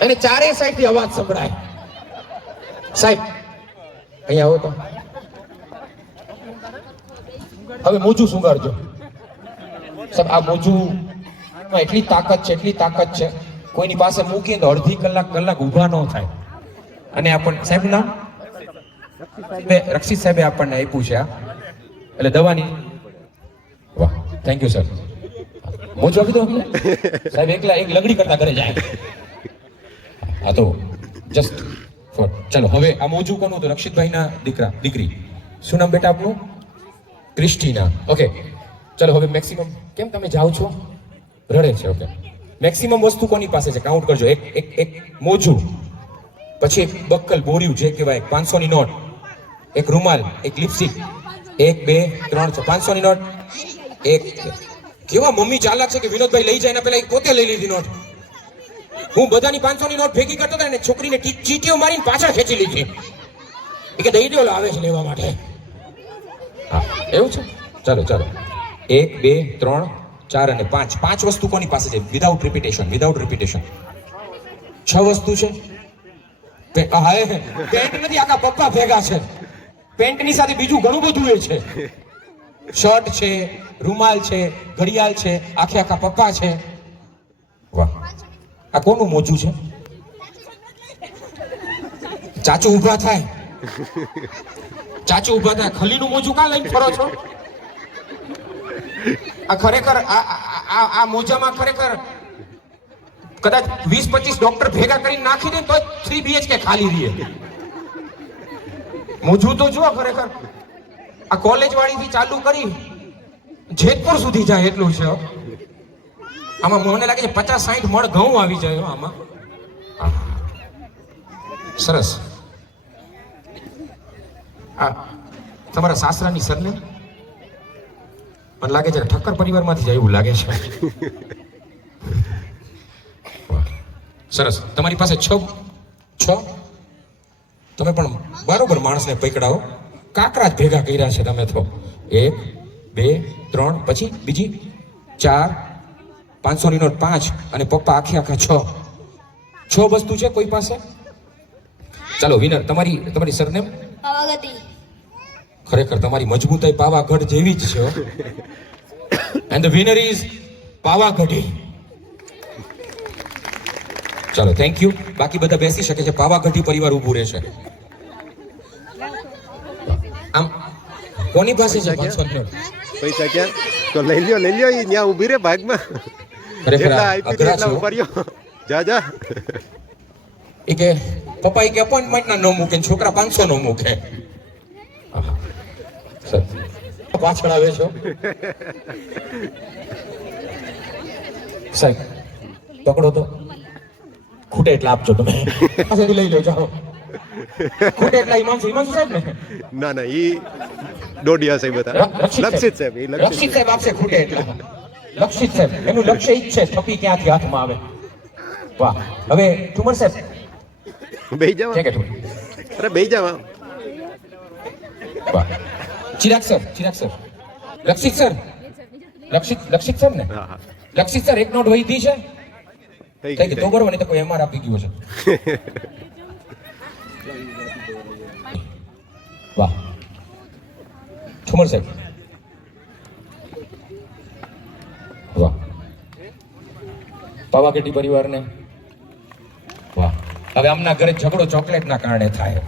અને ચારે સાઈડ થી અવાજ સંભળાય સાહેબ અહીંયા આવો તો હવે મોજું સુંગાડજો સાહેબ આ મોજું એટલી તાકાત છે કોઈની પાસે મૂકીએ તો અડધી કલાક ઊભા ન થાય અને આપણને સાહેબ નામ રક્ષિત સાહેબે આપણને આપ્યું છે આ એટલે દવાની વાહ થેન્ક યુ સર મોજ આપી દો સાહેબ એકલા એક લગડી કરતા ઘરે જાય હા તો જસ્ટ ફોર ચલો હવે આ મોજું કોનું હતું રક્ષિતભાઈના દીકરી શું નામ બેટા આપનું ક્રિસ્ટીના ઓકે ચલો હવે મેક્સિમમ કેમ તમે જાઓ છો રડે છે ઓકે મેક્સિમમ વસ્તુ કોની પાસે છે કાઉન્ટ કરજો એક મોજું પછી એક બક્કલ બોર્યું જે કહેવાય 500 ની નોટ એક રૂમાલ એક લિપસ્ટિક 1 2 3 4 500 ની નોટ એક કેવા મમ્મી ચાલાક છે કે વિનોદભાઈ લઈ જાય ને પેલા પોતે લઈ લીધી નોટ હું બધાની 500 ની નોટ ભેગી કરતો હતો ને છોકરીને ચીટીઓ મારીને પાછા ખેંચી લીધી એ કે દઈ દો આવે છે લેવા માટે હા એવું છે ચાલો 1 2 3 4 અને 5 વસ્તુ કોની પાસે છે વિધાઉટ રિપીટેશન 6 વસ્તુ છે પેન્ટ નથી આખા પપ્પા ભેગા છે પેન્ટની સાથે બીજું ઘણું બધું એ છે શર્ટ છે રૂમાલ છે ઘડિયાળ છે આખા પપ્પા છે વાહ આ કોનું મોજું છે ચાચુ ઊભા થાય ખલીનું મોજું કાં લઈને ફરો છો આ ખરેખર આ મોજામાં ખરેખર કદાચ 20-25 ડોક્ટર ભેગા કરીને નાખી દે તો 3 BHK ખાલી રહે મોજું તો જો ખરેખર આ કોલેજ વાળીથી ચાલુ કરી જેતપુર સુધી જાય એટલું છે આમાં મને લાગે છે 50-60 મણ ઘઉં આવી જાય આમાં સરસ આ તમારા સાસરાની સરનેમ મને લાગે છે કે ઠક્કર પરિવારમાંથી જાય એવું લાગે છે સરસ તમારી પાસે 6 તો તમે પણ બરોબર માણસને પકડાવો. કાકરા જ ભેગા કર્યા છે તમે તો. 1 2 3 પછી બીજી 4 500 ની નોટ 5 અને પપ્પા આખા 6 વસ્તુ છે કોઈ પાસે? ચાલો વિનર, તમારી સરનેમ? પાવાગઢી. ખરેખર તમારી મજબૂતાઈ પાવાગઢ જેવી જ છે. એન્ડ ધ વિનર ઇઝ પાવાગઢી. ચાલો થેન્ક યુ. બાકી બધા બેસી શકે છે. પાવાગઢી પરિવાર ઊભું રહેશે. આમ કોની પાસે છે 500 નોટ? પૈસા ક્યાં? તો લઈ લ્યો ઈ ત્યાં ઊભી રે ભાગમાં. ખરેખર જેટલા આપી અઘરા એટલા છો. ઉભા રહ્યો. જા એ કે પપ્પા એ કે અપોઇન્ટમેન્ટ ના ન મૂકે ને છોકરા 500 નો મૂકે. આહા. સર પાછળ આવે છો સાહેબ, પકડો તો. ખૂટે એટલા આપજો તમે. પાસેથી લઈ લો જાઓ. ખૂટે એટલા હિમાંશુ સાહેબ ને? ના ઈ ડોડિયા સાહેબ હતા. લક્ષિત સાહેબ, ઈ લક્ષિત સાહેબ આપશે ખૂટે એટલા. લક્ષિત સાહેબ એનું લક્ષ્ય ઈ જ છે થપી ક્યાંથી હાથમાં આવે. વાહ. હવે ઠુમર સાહેબ બેહી જાવ. છે કે ઠુમર? અરે બેહી જાવ. વાહ. ચિરાગ સર લક્ષિત સર લક્ષિત સર ને? હા. લક્ષિત સર એક નોટ વહીથી છે. થઈ થઈ ગઈ તો બરોબર, નહીં તો કોઈ એમઆર આપી ગયો છે. વાહ. ઠુમર સાહેબ વાહ. પાવાગઢી પરિવારને વાહ. હવે આમના ઘરે ઝઘડો ચોકલેટના કારણે થાય.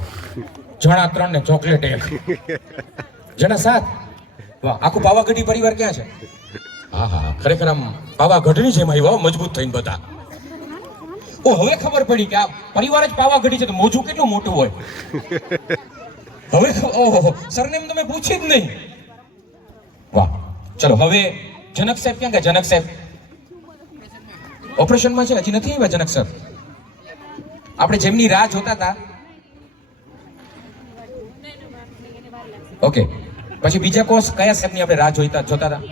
જણા 3 ને ચોકલેટ 1, જણા 7. વાહ. આખું પાવાગઢી પરિવાર ક્યાં છે? હા હા, ખરેખર આમ પાવાગઢની જેમ આવ્યા મજબૂત થઈને બધા. ઓ હવે ખબર પડી કે આ પરિવાર જ પાવાગઢી છે તો મોજું કેટલું મોટું હોય. હવે ઓહો, સરનેમ તમે પૂછી જ નહીં. વાહ. ચલો હવે જનક સાહેબ ક્યાં ગયા? જનક સાહેબ ઓપરેશનમાં છે, હજી નથી આવ્યા. જનક સાહેબ આપણે જેમની રાહ જોતા હતા. ઓકે, પછી બીજા કોર્સ કયા સાહેબની આપણે રાહ જોતા હતા?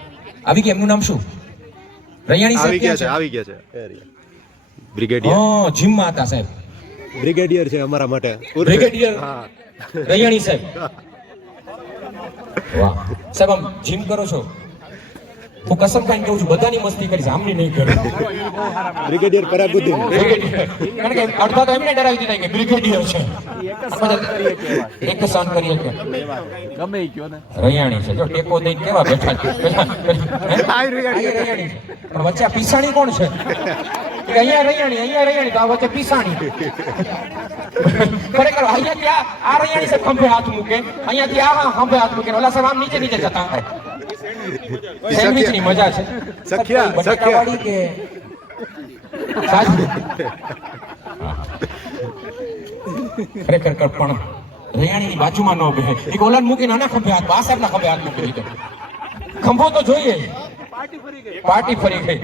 આવી ગયા. એમનું નામ શું? રૈયાણી સાહેબ આવી ગયા છે. બ્રિગેડિયર. હા, જીમમાં હતા સાહેબ. બ્રિગેડિયર છે અમારા માટે. બ્રિગેડિયર હા. રૈયાણી સાહેબ. વાહ સાહેબ, આમ જીમ કરો છો? હું કસમ ખાઈને કહું છું બધાની મસ્તી કરીશ, આમની નહીં કરું. બ્રિગેડિયર પરાગુદ્દીન. કારણ કે અડધા તો એમને ડરાવી દીધા કે બ્રિગેડિયર છે. એક તો સહન કરીએ કે ગમે ગયો ને રૈયાણી છે. જો ટેકો દઈને કેવા બેઠા છે. રૈયાણી છે. પણ વચ્ચે આ પીસાણી કોણ છે? કે અહીંયા રૈયાણી તો આ વચ્ચે પીસાણી. ખરેખર અહીંયાથી આ રૈયાણી સાહેબ ખંભે હાથ મૂકે, અહીંયાથી આ ખંભે હાથ મૂકે, ઓલા સાહેબ આમ નીચે જતા હોય. સેન્ડવિચની મજા છે. સખ્યા બટાકાવાળી કે સાજી? ખરેખર પણ રૈયાણીની બાજુમાં ન બેહે. એક ઓલાને મૂકીને આના ખંભે હાથ, આ સાહેબના ખંભે હાથ મૂકી દીધો. ખંભો તો જોઈએ. પાર્ટી ફરી ગઈ.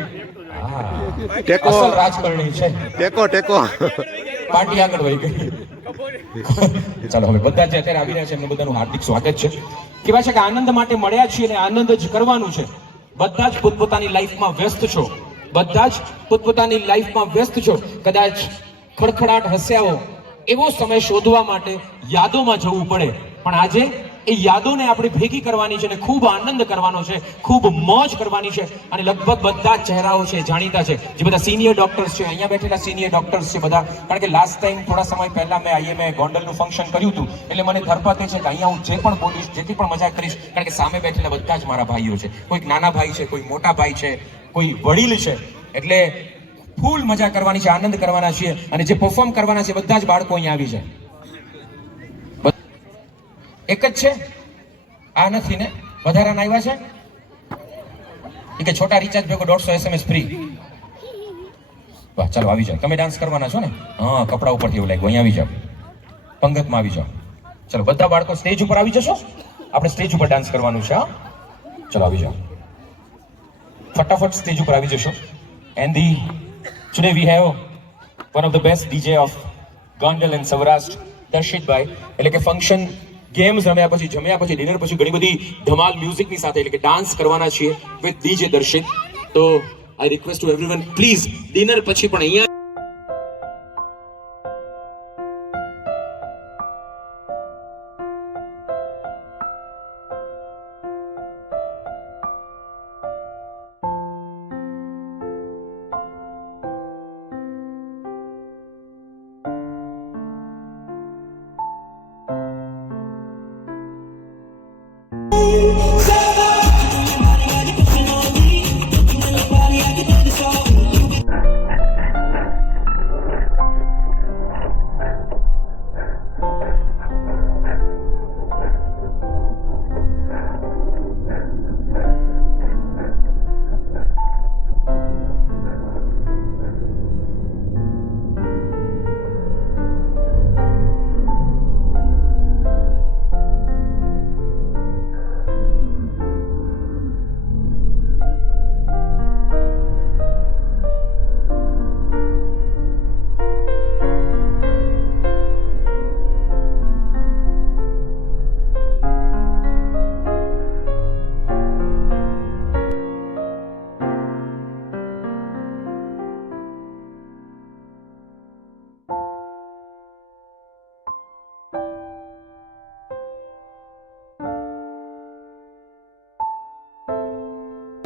ટેકો. અસલ રાજકારણી છે. ટેકો. પાર્ટી આગળ વહી ગઈ. ચાલો હવે બધા જે અત્યારે આવી રહ્યા છે એમને બધાનું હાર્દિક સ્વાગત છે. કેવા છે કે આનંદ માટે મળ્યા છીએ અને આનંદ જ કરવાનું છે. બધા જ પોતપોતાની લાઈફમાં વ્યસ્ત છો. કદાચ ખડખડાટ હસ્યાઓ એવો સમય શોધવા માટે યાદોમાં જવું પડે, પણ આજે એ યાદોને આપણે ભેગી કરવાની છે અને ખૂબ આનંદ કરવાનો છે, ખૂબ મોજ કરવાની છે. અને લગભગ બધા જ ચહેરાઓ છે જાણીતા છે, જે બધા સિનિયર ડોક્ટર્સ છે, અહીંયા બેઠેલા સિનિયર ડોક્ટર્સ છે બધા. કારણ કે લાસ્ટ ટાઈમ થોડા સમય પહેલા મેં આઈએમએ ગોંડલનું ફંક્શન કર્યું હતું, એટલે મને ધરપત છે કે અહીંયા હું જે પણ બોલીશ, જેટલી પણ મજા કરીશ, કારણ કે સામે બેઠેલા બધા જ મારા ભાઈઓ છે. કોઈક નાના ભાઈ છે, કોઈ મોટા ભાઈ છે, કોઈ વડીલ છે. એટલે ફૂલ મજા કરવાની છે, આનંદ કરવાના છીએ. અને જે પરફોર્મ કરવાના છે બધા જ બાળકો અહીંયા આવી છે. એક જ છે, આ નથી ને? વધારાના આવ્યા છે એ કે છોટા રિચાર્જ ભેગો 150 SMS ફ્રી. વાહ, ચાલો આવી જાઓ. તમે ડાન્સ કરવાના છો ને? હા, કપડા ઉપરથી એવું લાગ્યું. અહીંયા આવી જાઓ, પંગતમાં આવી જાઓ. ચલો બધા બાળકો સ્ટેજ ઉપર આવી જશો. આપણે સ્ટેજ ઉપર ડાન્સ કરવાનું છે. હા, ચલો આવી જાઓ, ફટાફટ સ્ટેજ ઉપર આવી જશો. And today we have one of the best DJ of Gondal and Saurashtra, દર્શિતભાઈ. એટલે કે ફંક્શન ગેમ્સ રમ્યા પછી, જમ્યા પછી, ડિનર પછી ઘણી બધી ધમાલ મ્યુઝિકની સાથે એટલે કે ડાન્સ કરવાના છીએ વિથ DJ દર્શિત. તો I request two everyone, please dinner પછી પણ અહીંયા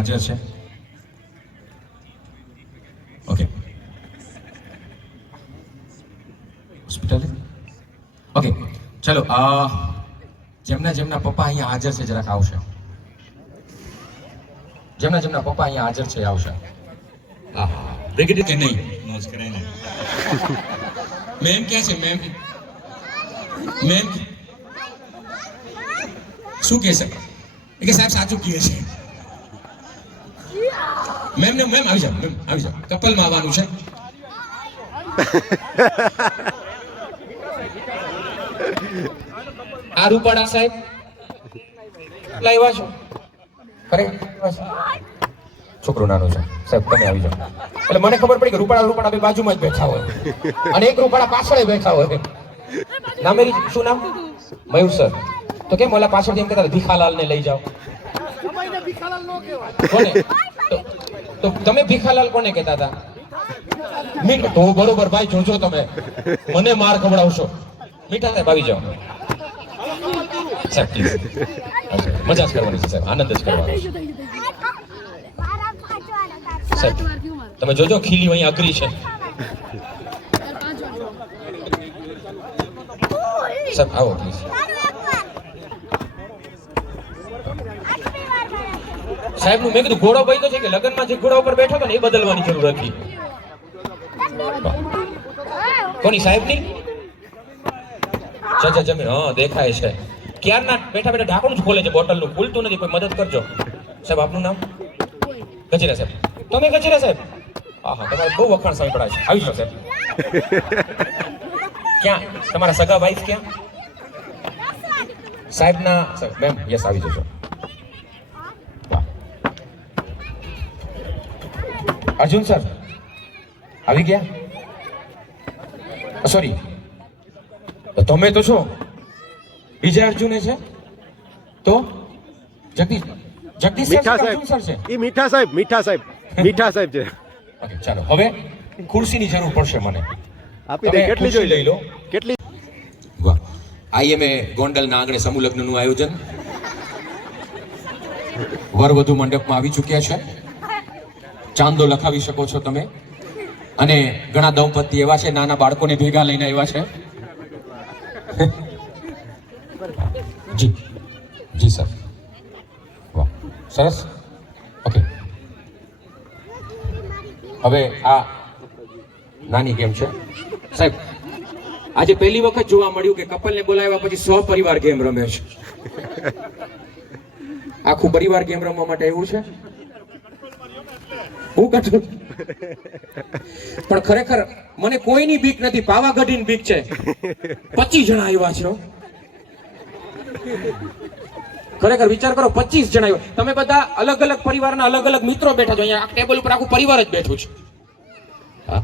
હાજર છે? Okay, hospital. ઓકે, ચલો જેમના પપ્પા અહીંયા હાજર છે જરાક આવશે. જેમના પપ્પા અહીંયા હાજર છે આવશે. હા, બ્રિગેડ કે નહીં નોઝ કરાય ને. મેમ ક્યાં છે? મેમ શું કહે છે? કે સાહેબ સાચું કહે છે. મેમ આવી જાઓ. કપલમાં આવવાનું છે. આ રૂપાડા સાહેબ લાવ્યા છો? છોકરો નાનો છે સાહેબ, તમે આવી જાઓ. એટલે મને ખબર પડી કે રૂપાડા બે બાજુમાં જ બેઠા હોય અને એક રૂપાડા પાછળ બેઠા હોય. નામેરી શું નામ? મયુર સર. તો કેમ ઓલા પાછળ એમ કહેતા ભીખાલાલ ને લઈ જાઓ? કોને? તો તમે ભીખાલાલ કોને કહેતા હતા? મીઠા. તો બરોબર ભાઈ, જોજો તમે મને માર ખવડાવશો. મીઠા સાહેબ આવી જાઓ. સાહેબ પ્લીઝ, મજા જ કરવાની છે સાહેબ, આનંદ જ કરવાનો છે સાહેબ. તમે જોજો ખીલી અહીં અઘરી છે સાહેબ. આવો પ્લીઝ. સાહેબ નું મેં કીધું ઘોડો બન્યો છે કે લગ્નમાં જે ઘોડા ઉપર બેઠો હતો ને એ બદલવાની જરૂર હતી. કોની? સાહેબ ની? જમીન. હા દેખાય છે. ક્યારના બેઠા ઢાંકણું જ ખોલે છે, બોટલનું ખુલતું નથી. કોઈ મદદ કરજો સાહેબ. આપનું નામ? ગજેરા સાહેબ. તમે ગજેરા સાહેબ? હા, તમારે બહુ વખાણ સમય પડાય છે. આવી જાઓ સાહેબ. ક્યાં તમારા સગા વાઈફ ક્યાં? સાહેબના મેમ. યસ, આવી જજો. અર્જુન સર આવી ગયા? સોરી, તમે તો છો. બીજા અર્જુને છે તો જગદીશ મીઠા સર અર્જુન સર છે. સાહેબ, મીઠા સાહેબ છે. ઓકે, ચાલો હવે ખુરશીની જરૂર પડશે મને. આપી દે. કેટલી જોઈ લઈ લો? કેટલી? વાહ. આઈએમએ ગોંડલના આંગણે સમૂહ લગ્નનું આયોજન વરવધુ મંડપમાં આવી ચૂક્યા છે. ચાંદો લખાવી શકો છો તમે. અને ઘણા દંપતી એવા છે નાના બાળકોને ભેગા લઈને આવ્યા છે. જી સર. વાહ, સરસ. ઓકે, હવે આ નાની ગેમ છે સાહેબ. આજે પહેલી વખત જોવા મળ્યું કે કપલને બોલાવ્યા પછી સહપરિવાર ગેમ રમે છે. આખું પરિવાર ગેમ રમવા માટે આવ્યું છે. હું કઠું પણ ખરેખર મને કોઈની બીક નથી, પાવાગઢની બીક છે. 25 જણા આવ્યા છે. ખરેખર વિચાર કરો, 25 જણા આવ્યા. તમે બધા અલગ અલગ પરિવારના અલગ અલગ મિત્રો બેઠા છો. અહીંયા ટેબલ ઉપર આખું પરિવાર જ બેઠું છે. હા,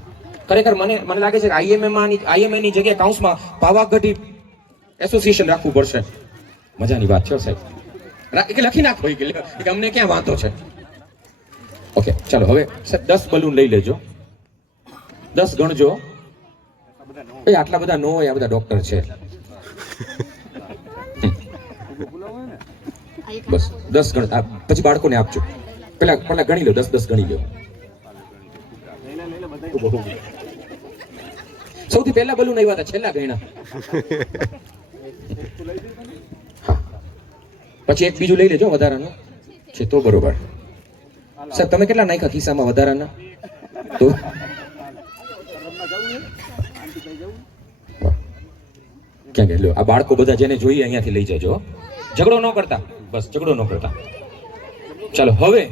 ખરેખર મને લાગે છે કે આઈએમએ ની જગ્યાએ કાઉન્સમાં પાવાગઢી એસોસિએશન રાખવું પડશે. મજાની વાત છે સાહેબ. કે લખી નાખો કે અમને ક્યાં વાંધો છે. ઓકે, ચાલો હવે સાહેબ 10 બલૂન લઈ લેજો. 10 ગણજો. એ આટલા બધા નો હોય, આ બધા ડોક્ટર છે. બસ 10 ગણ. પછી બાળકોને આપજો. પેલા ગણી લો. 10 ગણી લો. સૌથી પહેલા બલૂન આવ્યા હતા, છેલ્લા ગણ્યા. પછી એક બીજું લઈ લેજો વધારાનું છે તો બરોબર. સાહેબ તમે કેટલા નાખ્યા ખિસ્સામાં વધારાના? તો ક્યાં ગયા? આ બાળકો બધા જેને જોઈએ અહીંયાથી લઈ જજો. ઝઘડો ન કરતા, બસ ઝઘડો ન કરતા. ચાલો હવે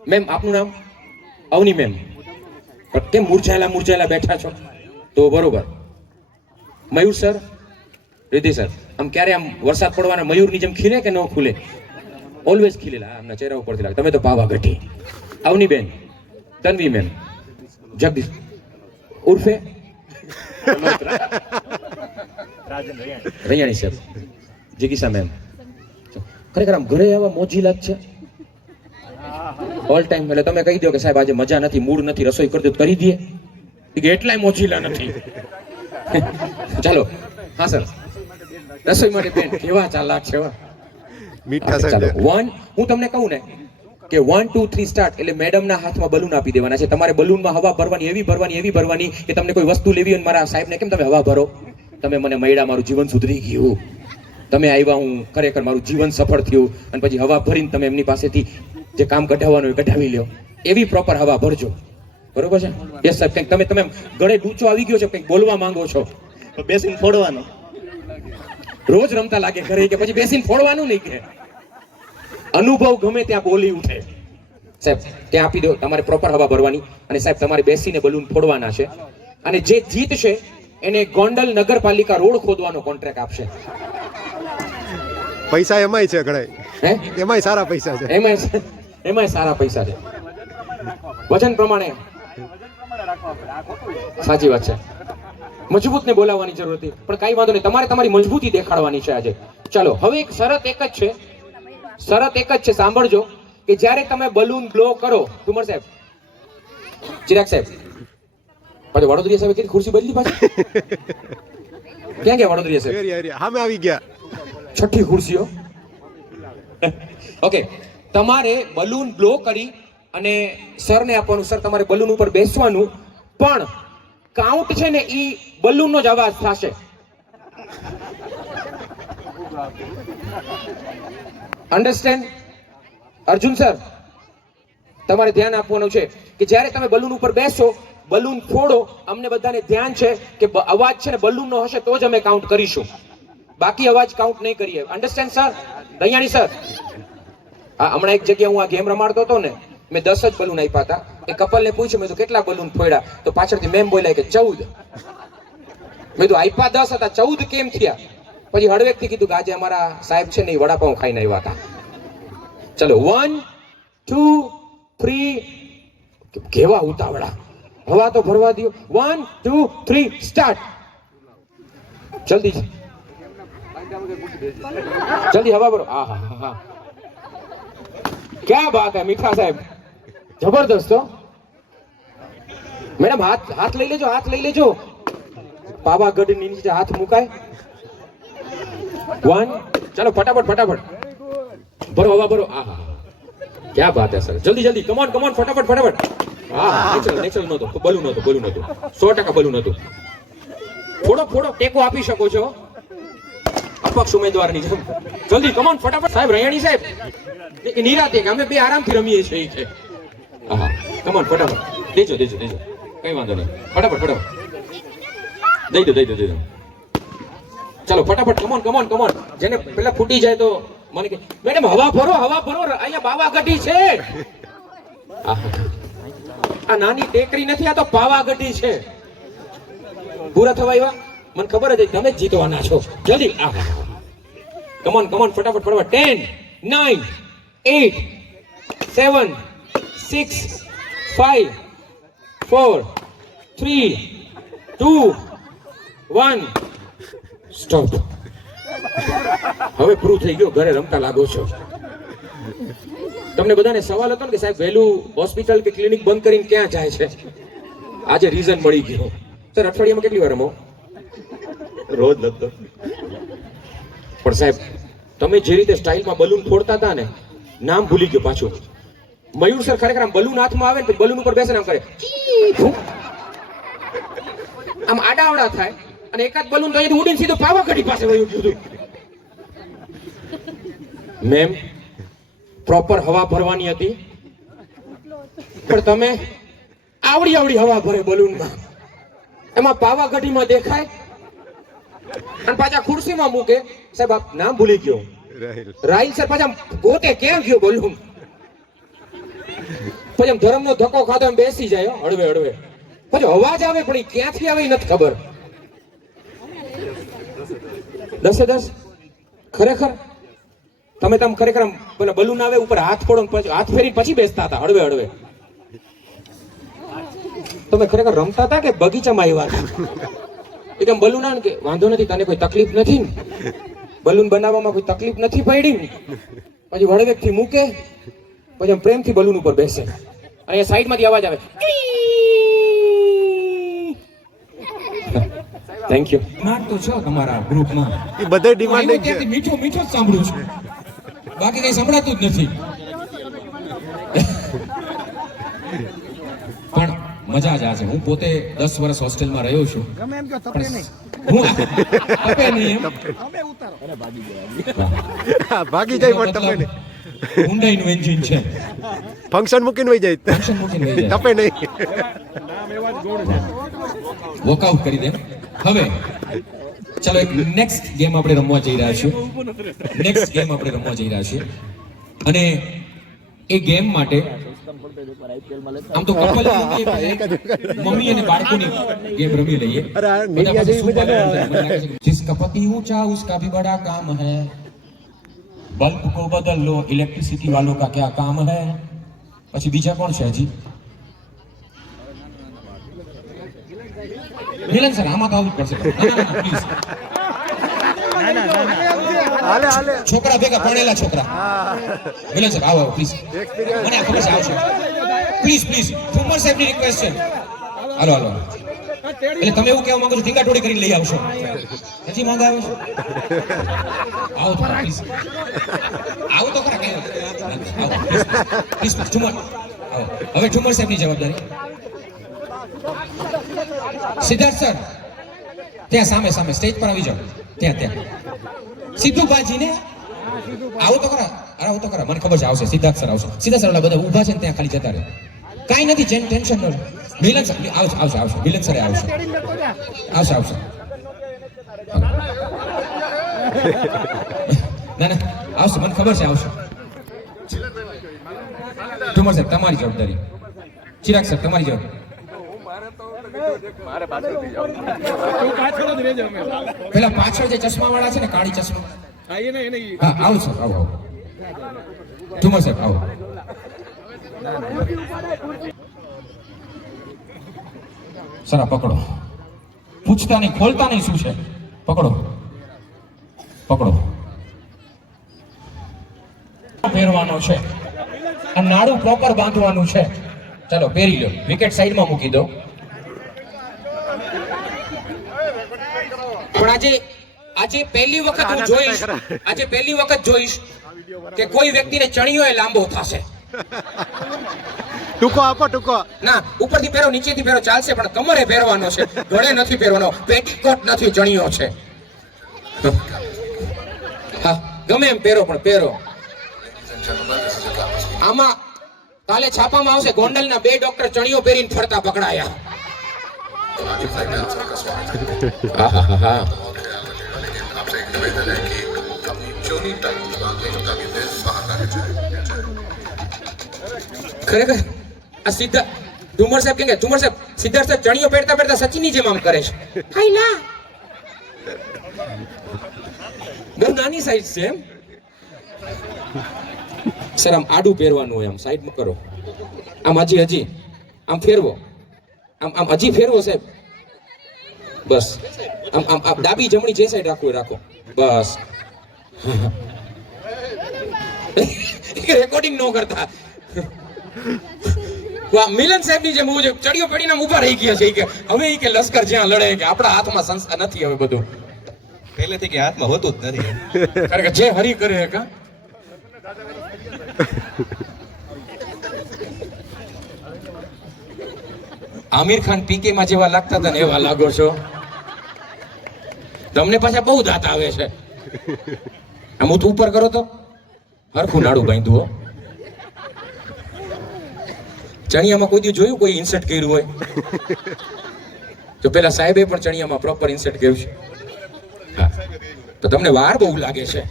મેમ, આપનું નામ? અવની મેમ. કેમ મુરઝાયેલા બેઠા છો? તો બરોબર. મયુર સર? રિધિ સર? આમ ક્યારે આમ વરસાદ પડવાના મયુરની જેમ ખીલે કે ન ખુલે? ઓલવેઝ ખીલેલા. આમના ચહેરા ઉપરથી લાગે. તમે તો પાવાગઢી. અવની બેન? તન્વી મેમ? જગદીશ ઉર્ફે રૈયાણી સર? જિગીસા મેમ? ખરેખર આમ ઘરે આવા મોજીલા જ છે ઓલ ટાઈમ. એટલે તમે કહી દો કે સાહેબ આજે મજા નથી, મૂડ નથી, રસોઈ કરી દો કરી દઈએ. એટલાય મોજીલા નથી. ચાલો. હા સર, રસોઈ માટે બેન કેવા ચાલાક છે. મીઠા ચાલો સાહેબ. 1. હું તમને કહું ને કે 1 2 3 સ્ટાર્ટ એટલે મેડમના હાથમાં બલૂન આપી દેવાના છે. તમારે બલૂનમાં હવા ભરવાની, એવી ભરવાની કે તમને કોઈ વસ્તુ લેવી હોય, મારા સાહેબને કેમ તમે હવા ભરો, તમે મને મળ્યા, મારું જીવન સુધરી ગયું, તમે આવ્યા, હું ખરેખર મારું જીવન સફળ થયું, અને પછી હવા ભરીને તમે એમની પાસેથી જે કામ કઢાવવાનું હોય કઢાવી લ્યો. એવી પ્રોપર હવા ભરજો. બરોબર છે? યસ સાહેબ. કંઈક તમે ગળે ડૂચો આવી ગયો છે, કંઈક બોલવા માંગો છો, તો બેસીને ફોડવાનો. રોજ રમતા લાગે ઘરે કે પછી બેસીને ફોડવાનું નહીં કે અનુભવ ગમે ત્યાં બોલી ઉઠે. સાહેબ ત્યાં આપી દો, તમારે પ્રોપર હવા ભરવાની, અને સાહેબ તમારે બેસીને બલૂન ફોડવાના છે, અને જે જીતશે એને ગોંડલ નગરપાલિકા રોડ ખોદવાનો કોન્ટ્રાક્ટ આપશે. પૈસા એમાંય છે ઘણા, હે? એમાંય સારા પૈસા છે. એમાંય સારા પૈસા છે. વજન પ્રમાણે. સાચી વાત છે. મજબૂત ને બોલાવવાની જરૂર હતી, પણ કઈ વાંધો નહીં, તમારે તમારી મજબૂતી દેખાડવાની છે આજે. ચાલો, હવે એક શરત એક જ છે, સાંભળજો, કે જ્યારે તમે બલૂન બ્લો કરો, ઠુમર સાહેબ, ચિરાગ સાહેબ, પાછો વડોદરીયા સાહેબ કેટલી ખુરશી બદલી પાછી ક્યાં ગયા વડોદરીયા સાહેબ? સામે આવી ગયા, 6ઠ્ઠી ખુરશીઓ. ઓકે, તમારે બલૂન બ્લો કરી અને સરને આપવાનું. સર તમારે બલૂન ઉપર બેસવાનું, પણ કાઉન્ટ છે ને ઈ બલૂનનો જ અવાજ થશે. અન્ડરસ્ટેન્ડ? અર્જુન સર તમારે ધ્યાન આપવાનું છે કે જ્યારે તમે બલૂન ઉપર બેસો, બલૂન ફોડો, અમને બધાને ધ્યાન છે કે અવાજ છે ને બલૂનનો હશે તો જ અમે કાઉન્ટ કરીશું, બાકી અવાજ કાઉન્ટ નહીં કરીએ. Understand sir? દયાણી સર? હા, હમણાં એક જગ્યાએ હું આ ગેમ રમાડતો હતો ને, મેં 10 જ બલૂન આપ્યા હતા. એ કપલને પૂછ્યું, મેં તો કેટલા બલૂન ફોડ્યા, તો પાછળથી મેમ બોલ્યા કે 14. મેં તો આપ્યા 10 હતા, 14 કેમ થયા? પછી હળવેકથી કીધું કે આજે અમારા સાહેબ છે ને એ વડાપાઉં ખાઈને આવ્યા હતા. ચલો, 1 2 3. કેવા ઉતાવળા, હવા તો ભરવા દો. 1 2 3 સ્ટાર્ટ. જલ્દી હવા ભરો. હા, ક્યા બાત હે મીઠા સાહેબ, જબરદસ્ત હો. મેડમ હાથ લઈ લેજો, પાવાગઢ ની નીચે હાથ મુકાય. 1. ચાલો ફટાફટ ભરો, હવા ભરો. ક્યા બાત હે સર, જલ્દી કમોન ફટાફટ. હા, નેચરલ નહોતો, બલૂન હતું, 100% બલૂન હતું. ફોડો, ટેકો આપી શકો છો અપક્ષ ઉમેદવારની જેમ. જલ્દી કમોન ફટાફટ. સાહેબ રૈયાણી સાહેબ નિરાતે કે અમે બે આરામથી રમીએ છીએ કે. હા, કમોન ફટાફટ દેજો, કઈ વાંધો નહીં, ફટાફટ દઈ દો. ચાલો ફટાફટ, કમોન. જેને પેલા ફૂટી જાય તો મને કે મેડમ હવા ભરો, અહીંયા પાવાગઢી છે. આ નાની ટેકરી નથી, આ તો પાવાગઢી છે. પૂરા થવા આવ્યા, મને ખબર હતી તમે જ જીતવાના છો. જલ્દી કમોન ફટાફટ 10 9 8 7 6 5 4 3 2 1 સ્ટોપ. હવે પૂરું થઈ ગયું, ઘરે રમતા લાગો છો. તમને બધાને સવાલ હતો ને કે સાહેબ વહેલું હોસ્પિટલ કે ક્લિનિક બંધ કરીને ક્યાં જાય છે? આજે રીઝન મળી ગયો. સર અઠવાડિયામાં કેટલી વાર રમો? રોજ લગતો. પણ સાહેબ તમે જે રીતે સ્ટાઇલમાં બલૂન ફોડતા હતા ને, નામ ભૂલી ગયો પાછું. મયુર સર ખરેખર આમ બલૂન હાથમાં આવે ને પછી બલૂન ઉપર બેસે ને આમ કરે, આમ આડાવડા થાય, અને એકાદ બલૂન તો અહીંથી ઉડીને સીધો પાવાગઢી પાસે વયું ગયું. મેમ પ્રોપર હવા ભરવાની હતી, પણ તમે આવડી હવા ભરે બલૂનમાં, એમાં પાવાગઢીમાં દેખાય અને પાછા ખુરશીમાં મૂકે. સાહેબ આપ નામ ભૂલી ગયો, રાહિલ સર. પાછા ગોતે ક્યાં ગયો બલૂન? પછી આમ ધર્મનો ધક્કો ખાધો એમ બેસી જાય હળવે. પછી અવાજ આવે પણ એ ક્યાંથી આવે એ નથી ખબર. 10 ખરેખર તમે ખરેખર પેલા બલૂન આવે ઉપર હાથ ફોડો, હાથ ફેરી પછી બેસતા હતા હળવે. તમે ખરેખર રમતા હતા કે બગીચામાં આવ્યા હતા? એકદમ બલૂન આવે કે વાંધો નથી, તને કોઈ તકલીફ નથી ને, બલૂન બનાવવામાં કોઈ તકલીફ નથી પડી ને. પછી વળવેકથી મૂકે, પછી પ્રેમથી બલૂન ઉપર બેસે, અને એ સાઈડમાંથી અવાજ આવે. Thank you. નાટ તો છો તમારા ગ્રુપમાં, એ બધે ડિમાન્ડિંગ છે. મીઠું જ સાંભળું છું, બાકી કઈ સંભળાતું જ નથી. પણ મજા જ આ છે. હું પોતે 10 વર્ષ હોસ્ટેલમાં રહ્યો છું. ગમે એમ કે તપે નહીં. હું તપે નહીં એમ. અમે ઉતારો. ભાગી જાય પણ તમે નહીં. ઊંડાઈનું એન્જિન છે. ફંક્શન મૂકીને વહી જાય ટેન્શન મૂકીને વહી જાય. તપે નહીં. વોકઆઉટ કરી દે. હવે ચાલો એક નેક્સ્ટ ગેમ આપણે રમવા જઈ રહ્યા છીએ. અને એ ગેમ માટે આમ તો કપલ મમ્મી અને બાળકોની ગેમ રમી લઈએ. અરે આ મીડિયા જેવી મજા ના આવે. जिसका पति ऊंचा उसका भी बड़ा काम है. बल्ब को बदल लो इलेक्ट्रिसिटी वालों का क्या काम है. પછી બીજા કોણ છે હજી? મિલન સર આમાં તો આવવું જ પડશે. હાલે હાલે. છોકરા ભેગા ભણેલા છોકરા. મિલન સર આવો પ્લીઝ. એક્સપિરિયન્સ. મને આ ખબર છે આવશે. પ્લીઝ ઠુમર સાહેબની રિક્વેસ્ટ છે. હાલો એટલે તમે એવું કહેવા માંગો છો ઢીંગા ટોળી કરીને લઈ આવશો? હજી માંગ આવે છે? આવો તો પ્લીઝ. આવો તો ખરા કઈ પ્લીઝ ઠુમર આવો. હવે ઠુમર સાહેબની જવાબદારી. સિદ્ધાર્થ સર ત્યાં સામે સ્ટેજ પર આવી જાઓ. ત્યાં સીધું બાજીને આવો તો ખરા. મને ખબર છે આવશે. સિદ્ધાર્થ સર આવશે. સિદ્ધાર્થ સર ઓલા બધા ઊભા છે ને ત્યાં ખાલી જતા રહે. કાઈ નથી, ટેન્શન ન લો. મિલન સર આવશે. મિલન સર આવશે. ના આવશે, મને ખબર છે આવશે. ઠુમર સર તમારી જવાબદારી. ચિરાગ સર તમારી જવાબદારી. પેલા પાછળ જે ચશ્મા વાળા છે ને, કાળી ચશ્મા. હા આવો સર આવો. ઠુમર સર આવો. સર આ પકડો. પૂછતા નહીં, ખોલતા નહીં શું છે. પકડો. પહેરવાનો છે. આ નાડું પ્રોપર બાંધવાનું છે. ચાલો પહેરી લો. વિકેટ સાઈડમાં મૂકી દો. પણ આજે પહેલી વખત હું જોઈશ કે કોઈ વ્યક્તિને ચણિયો એ લાંબો થશે. ટૂંકો આપો ટૂંકો. ના, ઉપરથી પહેરો નીચેથી પહેરો ચાલશે, પણ કમરે પહેરવાનો છે. ગળે નથી પહેરવાનો. પેટીકોટ નથી, ચણિયો છે. હા ગમે એમ પહેરો, પણ પહેરો. આમાં કાલે છાપામાં આવશે ગોંડલના 2 ડોક્ટર ચણિયો પહેરીને ફરતા પકડાયા. હા ખરેખર આ સીધા ઠુમર સાહેબ કે ઠુમર સાહેબ સિદ્ધાર્થ સાહેબ ચણિયો પહેરતા સચિનની જેમ આમ કરે છે. હાઈલા બહુ નાની સાઈઝ છે એમ. સર આમ આડું પહેરવાનું હોય, આમ સાઈડમાં કરો. આમ હજી આમ ફેરવો. આમ હજી ફેરવો સાહેબ. બસ આમ ડાબી જમણી જે સાઈડ રાખો. બસ રેકોર્ડિંગ ન કરતા. મિલન સાહેબ ની જેમ ચડિયો પડીને ઉભા રહી ગયા છે કે હવે કે લશ્કર જ્યાં લડે કે આપણા હાથમાં સંસ્થા નથી. હવે બધું પહેલેથી કે હાથમાં હોતું જ નથી. કારણ કે જે હરી કરે કા. આમિર ખાન પીકે માં જેવા લાગતા હતા ને એવા લાગો છો. તમને પાછા બહુ દાંત આવે છે. આમ ઉપર કરો તો હરખું નાડું બાંધવું. ચણિયામાં કોઈ દી જોયું કોઈ ઇન્સર્ટ કર્યું હોય? તો પેલા સાહેબે પણ ચણિયામાં પ્રોપર ઇન્સર્ટ કર્યું છે. હા તો તમને વાર બહુ લાગે છે.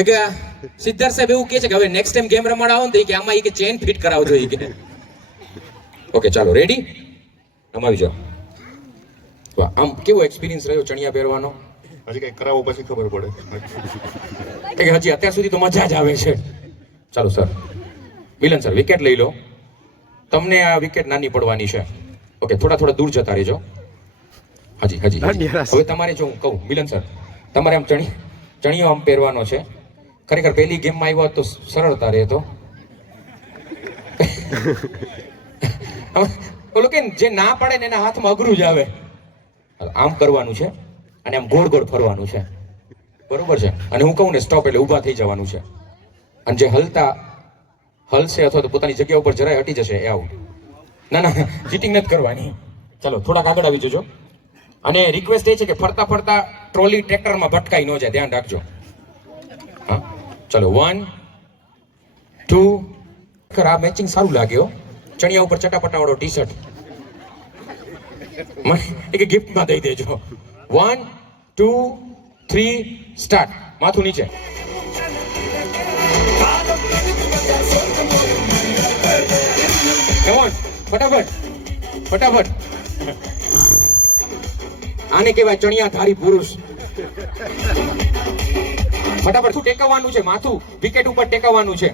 એક સિદ્ધાર્થ સાહેબ એવું કહે છે કે હવે નેક્સ્ટ ટાઈમ ગેમ રમાડાવો ને કે આમાં કે ચેન ફિટ કરાવજો કે. ઓકે ચાલો રેડી, રમાવી જાઓ. વાહ, આમ કેવો એક્સપિરિયન્સ રહ્યો ચણિયા પહેરવાનો? હજી કઈ કરાવો પછી ખબર પડે. કે હજી અત્યાર સુધી તો મજા જ આવે છે. ચાલો સર, મિલન સર વિકેટ લઈ લો. તમને આ વિકેટ નાની પડવાની છે. ઓકે થોડા દૂર જતા રહેજો. હાજી હવે તમારે જો હું કહું મિલન સર, તમારે આમ ચણિયો આમ પહેરવાનો છે. ખરેખર પહેલી ગેમમાં આવ્યો તો સરળતા રહેતો. ઓલું કે જે ના પડે ને એના હાથમાં અઘરું જ આવે. આમ કરવાનું છે અને આમ ગોળ ફરવાનું છે. બરોબર છે, અને હું કહું ને સ્ટોપ એટલે ઊભા થઈ જવાનું છે, અને જે હલશે અથવા તો પોતાની જગ્યા ઉપર જરાય હટી જશે એ આઉટ. ના ના, ચીટિંગ નથી કરવાની. ચલો થોડાક આગળ આવી જજો, અને રિક્વેસ્ટ એ છે કે ફરતા ફરતા ટ્રોલી ટ્રેક્ટરમાં ભટકાઈ ન જાય, ધ્યાન રાખજો. હા ચલો 1 2. આ મેચિંગ સારું લાગ્યો, ચણિયા ઉપર ચટાપટાવાળો ટી શર્ટ એક ગિફ્ટમાં દઈ દેજો. 1 2 3 સ્ટાર્ટ. માથું નીચે. Come on, ફટાફટ ફટાફટ. આને કહેવાય ચણિયાધારી પુરુષ. ફટાફટ શું ટેકવવાનું છે, માથું વિકેટ ઉપર ટેકવવાનું છે.